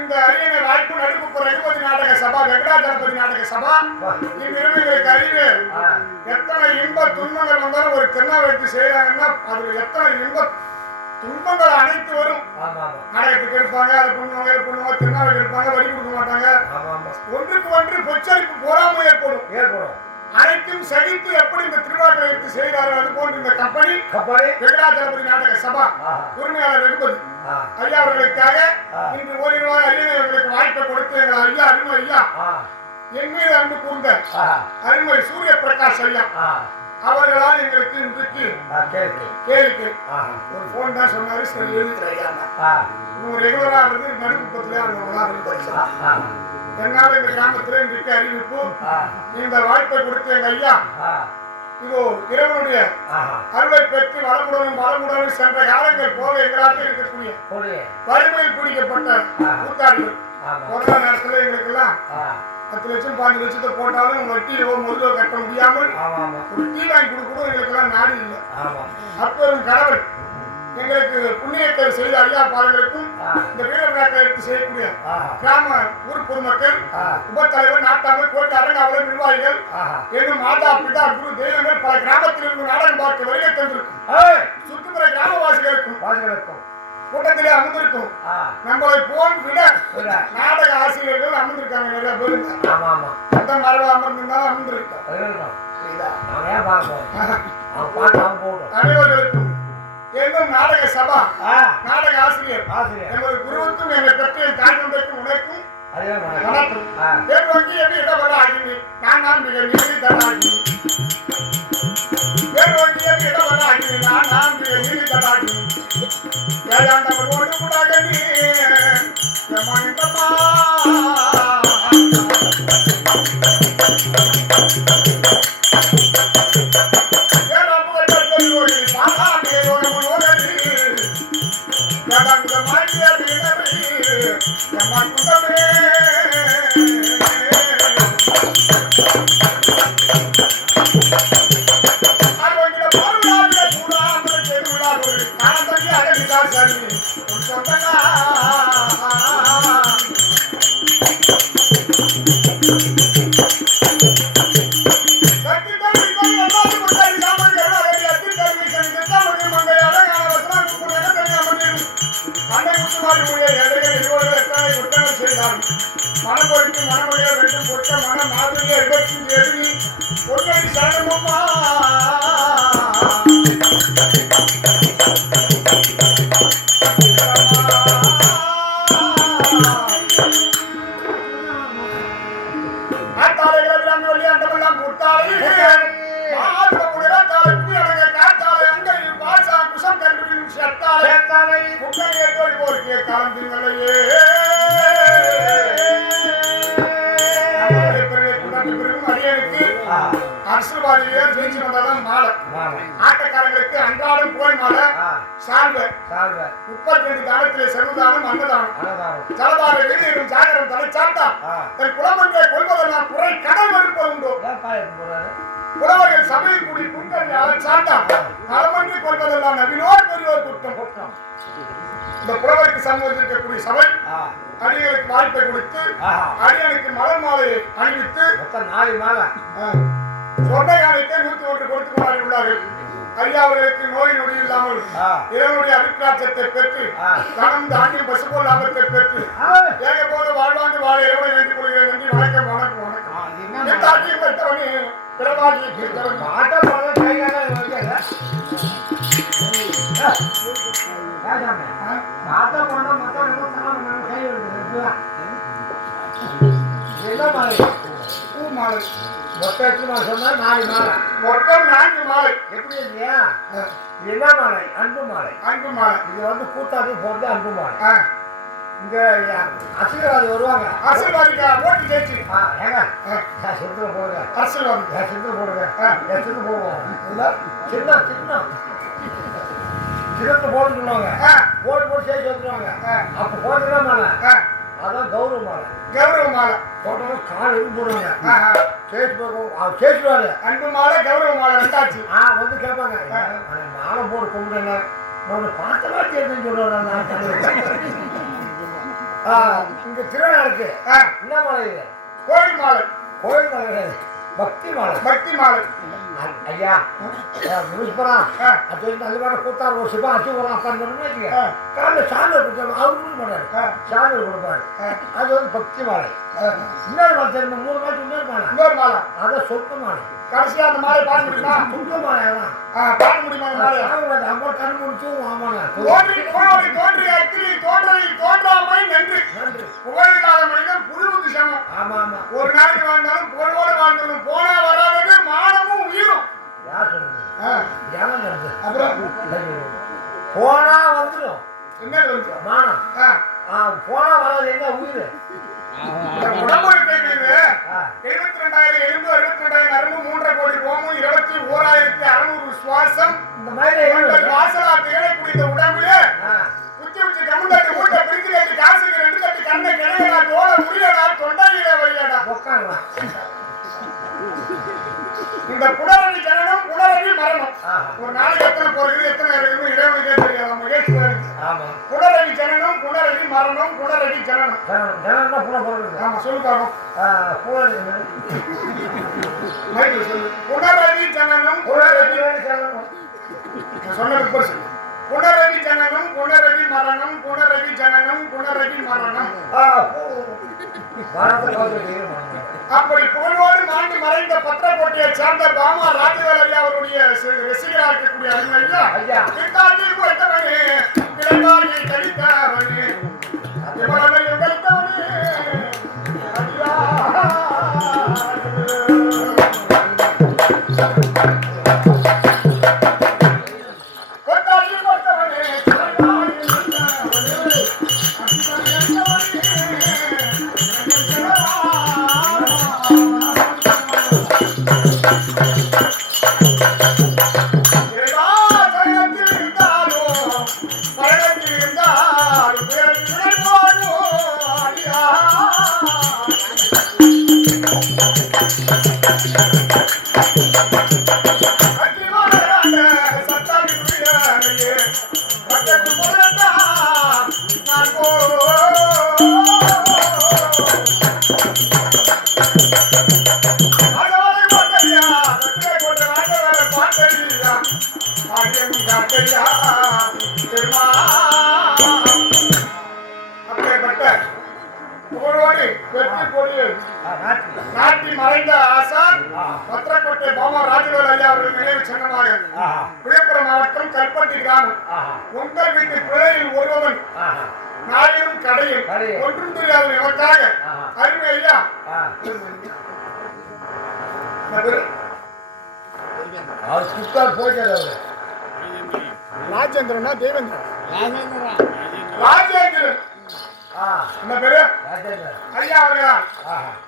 இந்த அரியணை வாய்ப்பு நடுப்புற ரகுபதி நாடக சபா வெங்கடாஜலபதி நாடக சபா இவ்விருமைகளுக்கு அறிவு எத்தனை இன்ப துன்பங்கள் வந்தாலும் ஒரு திருநாவெடுத்து செய்யறாங்கன்னா அதுல எத்தனை இன்ப துன்பங்கள் அனைத்து வரும் நாடகத்துக்கு எடுப்பாங்க அதை பண்ணுவாங்க திருநாவுக்கு எடுப்பாங்க வரி கொடுக்க மாட்டாங்க ஒன்றுக்கு ஒன்று பொச்சரிப்பு பொறாமை ஏற்படும் அனைத்தும் சகித்து எப்படி இந்த திருவிழாக்களை எடுத்து செய்கிறார்கள் அது போன்று இந்த கம்பெனி வெங்கடாச்சலபதி நாடக சபா உரிமையாளர் ரகுபதி ஐயா அவர்களுக்காக இன்று ஓரிரவாய் ஐயனை அவர்களுக்கு வாய்ப்பை கொடுத்து எங்கள் ஐயா அருமை ஐயா என் மீது அன்பு கூர்ந்த அருமை சூரிய பிரகாஷ் ஐயா அவர்களால் எங்களுக்கு இன்றைக்கு கேள்வி ஒரு போன் தான் சொன்னாரு சரி எழுதிக்கிறாங்க ரெகுலரா இருந்து நடுக்குப்பத்திலே அவங்க என்னால இந்த கிராமத்தில் இன்றைக்கு அறிவிப்பு இந்த வாய்ப்பை கொடுத்த எங்க ஐயா இதோ இறைவனுடைய அருளை பெற்று வளமுடனும் சென்ற காலங்கள் போல எங்களால் இருக்கக்கூடிய வறுமையில் பிடிக்கப்பட்ட கூத்தாடிகள் கொரோனா நேரத்தில் எங்களுக்கு எல்லாம் 10 லட்சம் 5 லட்சத்தை போட்டாலும் வட்டியோ முதலோ கட்ட முடியாமல் ஒரு டீ வாங்கி கொடுக்கணும் எங்களுக்கு எல்லாம் நாடு இல்லை. அப்பெரும் கடவுள் எங்களுக்கு புண்ணியத்தை செய்த ஐயா பாலங்களுக்கும் இந்த வீரவிழாக்களை எடுத்து செய்யக்கூடிய கிராம ஊர் பொதுமக்கள் உபத்தலைவர் நாட்டாமல் கோட்டை அரங்காவலர் நிர்வாகிகள் என்னும் மாதா பிதா குரு தெய்வங்கள் பல கிராமத்தில் இருந்து நாடகம் பார்க்க வருகை தந்திருக்கும் சுற்றுப்புற கிராமவாசிகளுக்கும் கூட்டத்திலே அமர்ந்திருக்கும் நம்மளை போன் விட நாடக ஆசிரியர்கள் அமர்ந்திருக்காங்க நிறைய பேர் மரபு அமர்ந்திருந்தாலும் அமர்ந்திருக்கோம் அனைவர்களுக்கும் என்னும் நாடக சபா நாடக ஆசிரியர் எமது குருவுக்கும் எங்களை பெற்ற என் தாய் தந்தைக்கும் உனக்கும் வணக்கம். வேறு எப்படி இடப்பட ஆகினி நான் மிக நீதி தராகி வேறு எப்படி இடப்பட ஆகினி நான் மிக நீதி தராகி ஏழாண்டவரோடு கூட நீ எம்மா மனப்பொருட்டு மனமொழிய வேண்டும் பொருட்ட மன மாதிரியை விபத்து எழுதி பொருளை சரணமுமா அரசியல்வாதிகளே ஜெயிச்சு வந்தாதான் மாலை ஆட்டக்காரங்களுக்கு அன்றாடம் போய் மாலை சால்வை 32 தானத்திலே செல்வதானம் அன்னதானம் ஜலதார வெளியேறும் ஜாகரம் தலை சாத்தா தன் குலமங்களை கொள்வதெல்லாம் குறை கடல் மறுப்பது உண்டோ புலவர்கள் சபையில் கூடி குண்டல் சாத்தா நலமன்றி கொள்வதெல்லாம் நவீனோர் பெரியோர் குற்றம். இந்த புலவருக்கு சம்பந்திக்கக்கூடிய சபை அடிகளுக்கு வாய்ப்பை கொடுத்து அடிகளுக்கு மலர் மாலையை அணிவித்து 4 மாலை சொன்ன காலத்தை 101 கொடுத்து கொண்டாடி உள்ளார்கள். ஐயா அவர்களுக்கு நோய் நொடி இல்லாமல் இறைவனுடைய அபிப்பிராயத்தை பெற்று தனம் தானியம் பசுபோல் லாபத்தை பெற்று ஏக போல வாழ்வாண்டு வாழ இறைவனை வேண்டிக் கொள்கிறேன் என்று வணக்கம் வணக்கம் வணக்கம். எத்தாட்டியும் பெற்றவனே பிறவாதியை கேட்கிறவன் பூ மாலை மொத்தம் சொன்னா 4 மாலை மொத்தம் 4 மாலை எப்படி இல்லையா? என்ன மாலை? அன்பு மாலை. அன்பு மாலை இது வந்து கூட்டாளி போறது அன்பு மாலை. இங்க அரசியல்வாதி வருவாங்க. அரசியல்வாதிக்கு ஓட்டு ஜெயிச்சு ஏங்க சிறுத்துல போடுங்க. அரசியல்வாதி சிறுத்துல போடுங்க. சிறுத்துல போடுவோம். சின்ன சின்ன சிறுத்துல போடுன்னு சொல்லுவாங்க. போட்டு ஜெயிச்சு வந்துருவாங்க. அப்ப போடுறா மாலை அதான் கௌரவ மாலை. கௌரவ மாலை போட்டோம் கால் எதுவும் போடுவாங்க. கேட்குவாரு அன்பு மாலை கௌரவ மாலை ரெண்டாச்சு. வந்து கேட்பாங்க மாலை போடு கும்பிடுங்க பார்த்தவா கேட்குன்னு சொல்லுவாங்க. இங்க திருவிழா இருக்கு. என்ன மாலை இது? கோயில் மாலை. கோயில் மாலை கிடையாது, பக்தி மாலை. பக்தி மாலை ஐயா முனிஸ்பரா அது நல்ல வேற கூத்தார் ஒரு சிவா அச்சு ஒரு உட்காந்துருந்தோம்னு காலைல சாமியை கொடுத்தாரு அவருக்கு பண்ணாரு சாமியை கொடுப்பாரு அது வந்து பக்தி மாலை இன்னொரு மாலை தெரியுமா 3 மாதம் இன்னொரு மாலை அதை சொத்து மாலை கடைசியா அந்த மாதிரி பாட முடியுமா சொத்து மாலை அதான் பாட முடியுமா அந்த மாதிரி அம்மா கண் முடிச்சு ஆமாங்க தோன்றி அக்கிரி தோன்றாமை நன்றி புகழில்லாத மனிதன் புழுவுக்கு சமம் ஆமா ஆமா ஒரு நாளைக்கு வாழ்ந்தாலும் புகழோடு வாழ்ந்தாலும் போனா வராதது மானமும் உயிரும் யார் சொல்லுங்க அப்புறம் போனா வந்துடும் என்ன மானம் போனா வராது எங்க உயிர் உடம்பு இருக்கிறது 72,000 எலும்பு 62,000 நரம்பு 3 கோடி ரோமம் 21,600 சுவாசம் இந்த மாதிரி வாசலா தேனை குடித்த உடம்புல குச்சி குச்சி கமுந்தாட்டி மூட்டை பிரிச்சு கட்டி காசுக்கு 2 கட்டி கண்ணை கிணங்கடா தோலை முடியடா தொண்டையில வையடா உட்காரலாம் இந்த புனரவி ஜனனம் புனரவி மரணம் ஒரு நாளைக்கு எத்தனை போறது எத்தனை இருக்கு இறைவனுக்கே தெரியாது நம்ம புனரவி ஜனனம் புனரவி மரணம் புனரவி ஜனனம் ஜனனம் புன போறது ஆமா சொல்லுங்க புனரவி ஜனனம் புனரவி சொன்னது சொல்லு புனரவி ஜனனம் புனரவி மரணம் புனரவி ஜனனம் புனரவி மரணம் அப்படி புகழோடு மாண்டி மறைந்த பத்திரக்கோட்டையை சேர்ந்த பாமா ராஜவேல் ஐயா அவருடைய ரசிகராக இருக்கக்கூடிய ஐயா பின்னாளில் போய்த்தவனே பிறந்தாரியை கழித்தவனே இவரையும் கழித்தவனே ஐயா நாட்டி மறைந்த ஆசான் பத்திரக்கோட்டை பாமா ராஜவேல் ஐயா அவர்கள் நினைவு சின்னமாக விழுப்புரம் மாவட்டம் கல்பட்டி கிராமம் உங்கள் வீட்டு பிள்ளையில் ஒருவன் நாயிலும் கடையில் ஒன்றும் தெரியாத எனக்காக அருமை ஐயா ராஜேந்திரனா தேவேந்திரன் ராஜேந்திரன் என்ன பேரு ஐயா அவர்களா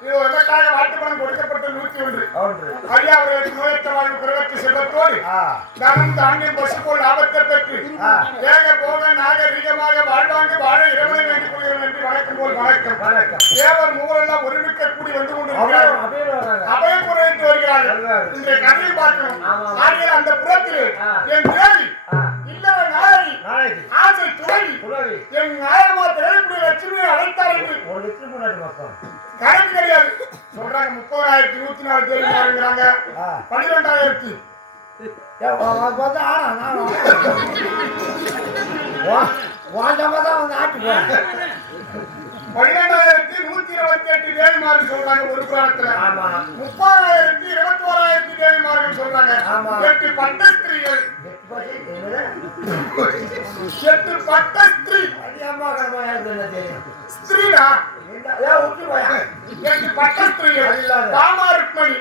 இது எதற்காக வாட்டுப்பணம் கொடுக்கப்பட்ட 101 ஐயா அவர்களுக்கு நோயற்ற வாழ்வு பிறகு செல்வத்தோடு தனம் தானியம் பசு போல் லாபத்தை பெற்று ஏக போக நாகரீகமாக வாழ்வாங்க வாழ இறைவனை வேண்டிக் கொள்கிறோம் என்று வணக்கம் போல் வணக்கம் தேவர் மூவரெல்லாம் ஒருமிக்க கூடி வந்து கொண்டிருக்கிறார்கள் அபயம் குறைந்து வருகிறார்கள் இன்றைய கதையை பார்க்கணும் ஆகிய அந்த புறத்தில் என் தேவி இல்லற நாயகி ஆசை துறவி என் நாயகமா தேவைக்கூடிய லட்சுமியை அழைத்தார் என்று ஒரு லட்சம் கணக்கு கிடையாது சொல்றாங்க 30,104 தேதி மாறுங்கிறாங்க 12,000 12,128 தேவி மாறு சொல்றாங்க ஒரு புராணத்துல 30,000 21,000 தேவி மாறுன்னு சொல்றாங்க 8 பட்ட ஸ்திரீகள் 8 பட்ட ஸ்திரீ ஸ்திரீடா 8 பட்ட ஸ்திரீகள் ராமா ருக்மணி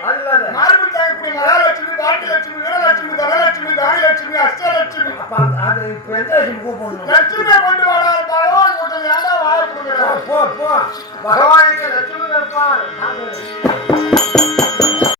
மார்பு தாங்கக்கூடிய மகாலட்சுமி பாக்கியலட்சுமி வீரலட்சுமி தனலட்சுமி தானிலட்சுமி அஷ்டலட்சுமி லட்சுமியை கொண்டு வர பகவான் கூட்டம் ஏண்டா வாழ கொடுங்க பகவான் லட்சுமி இருப்பார்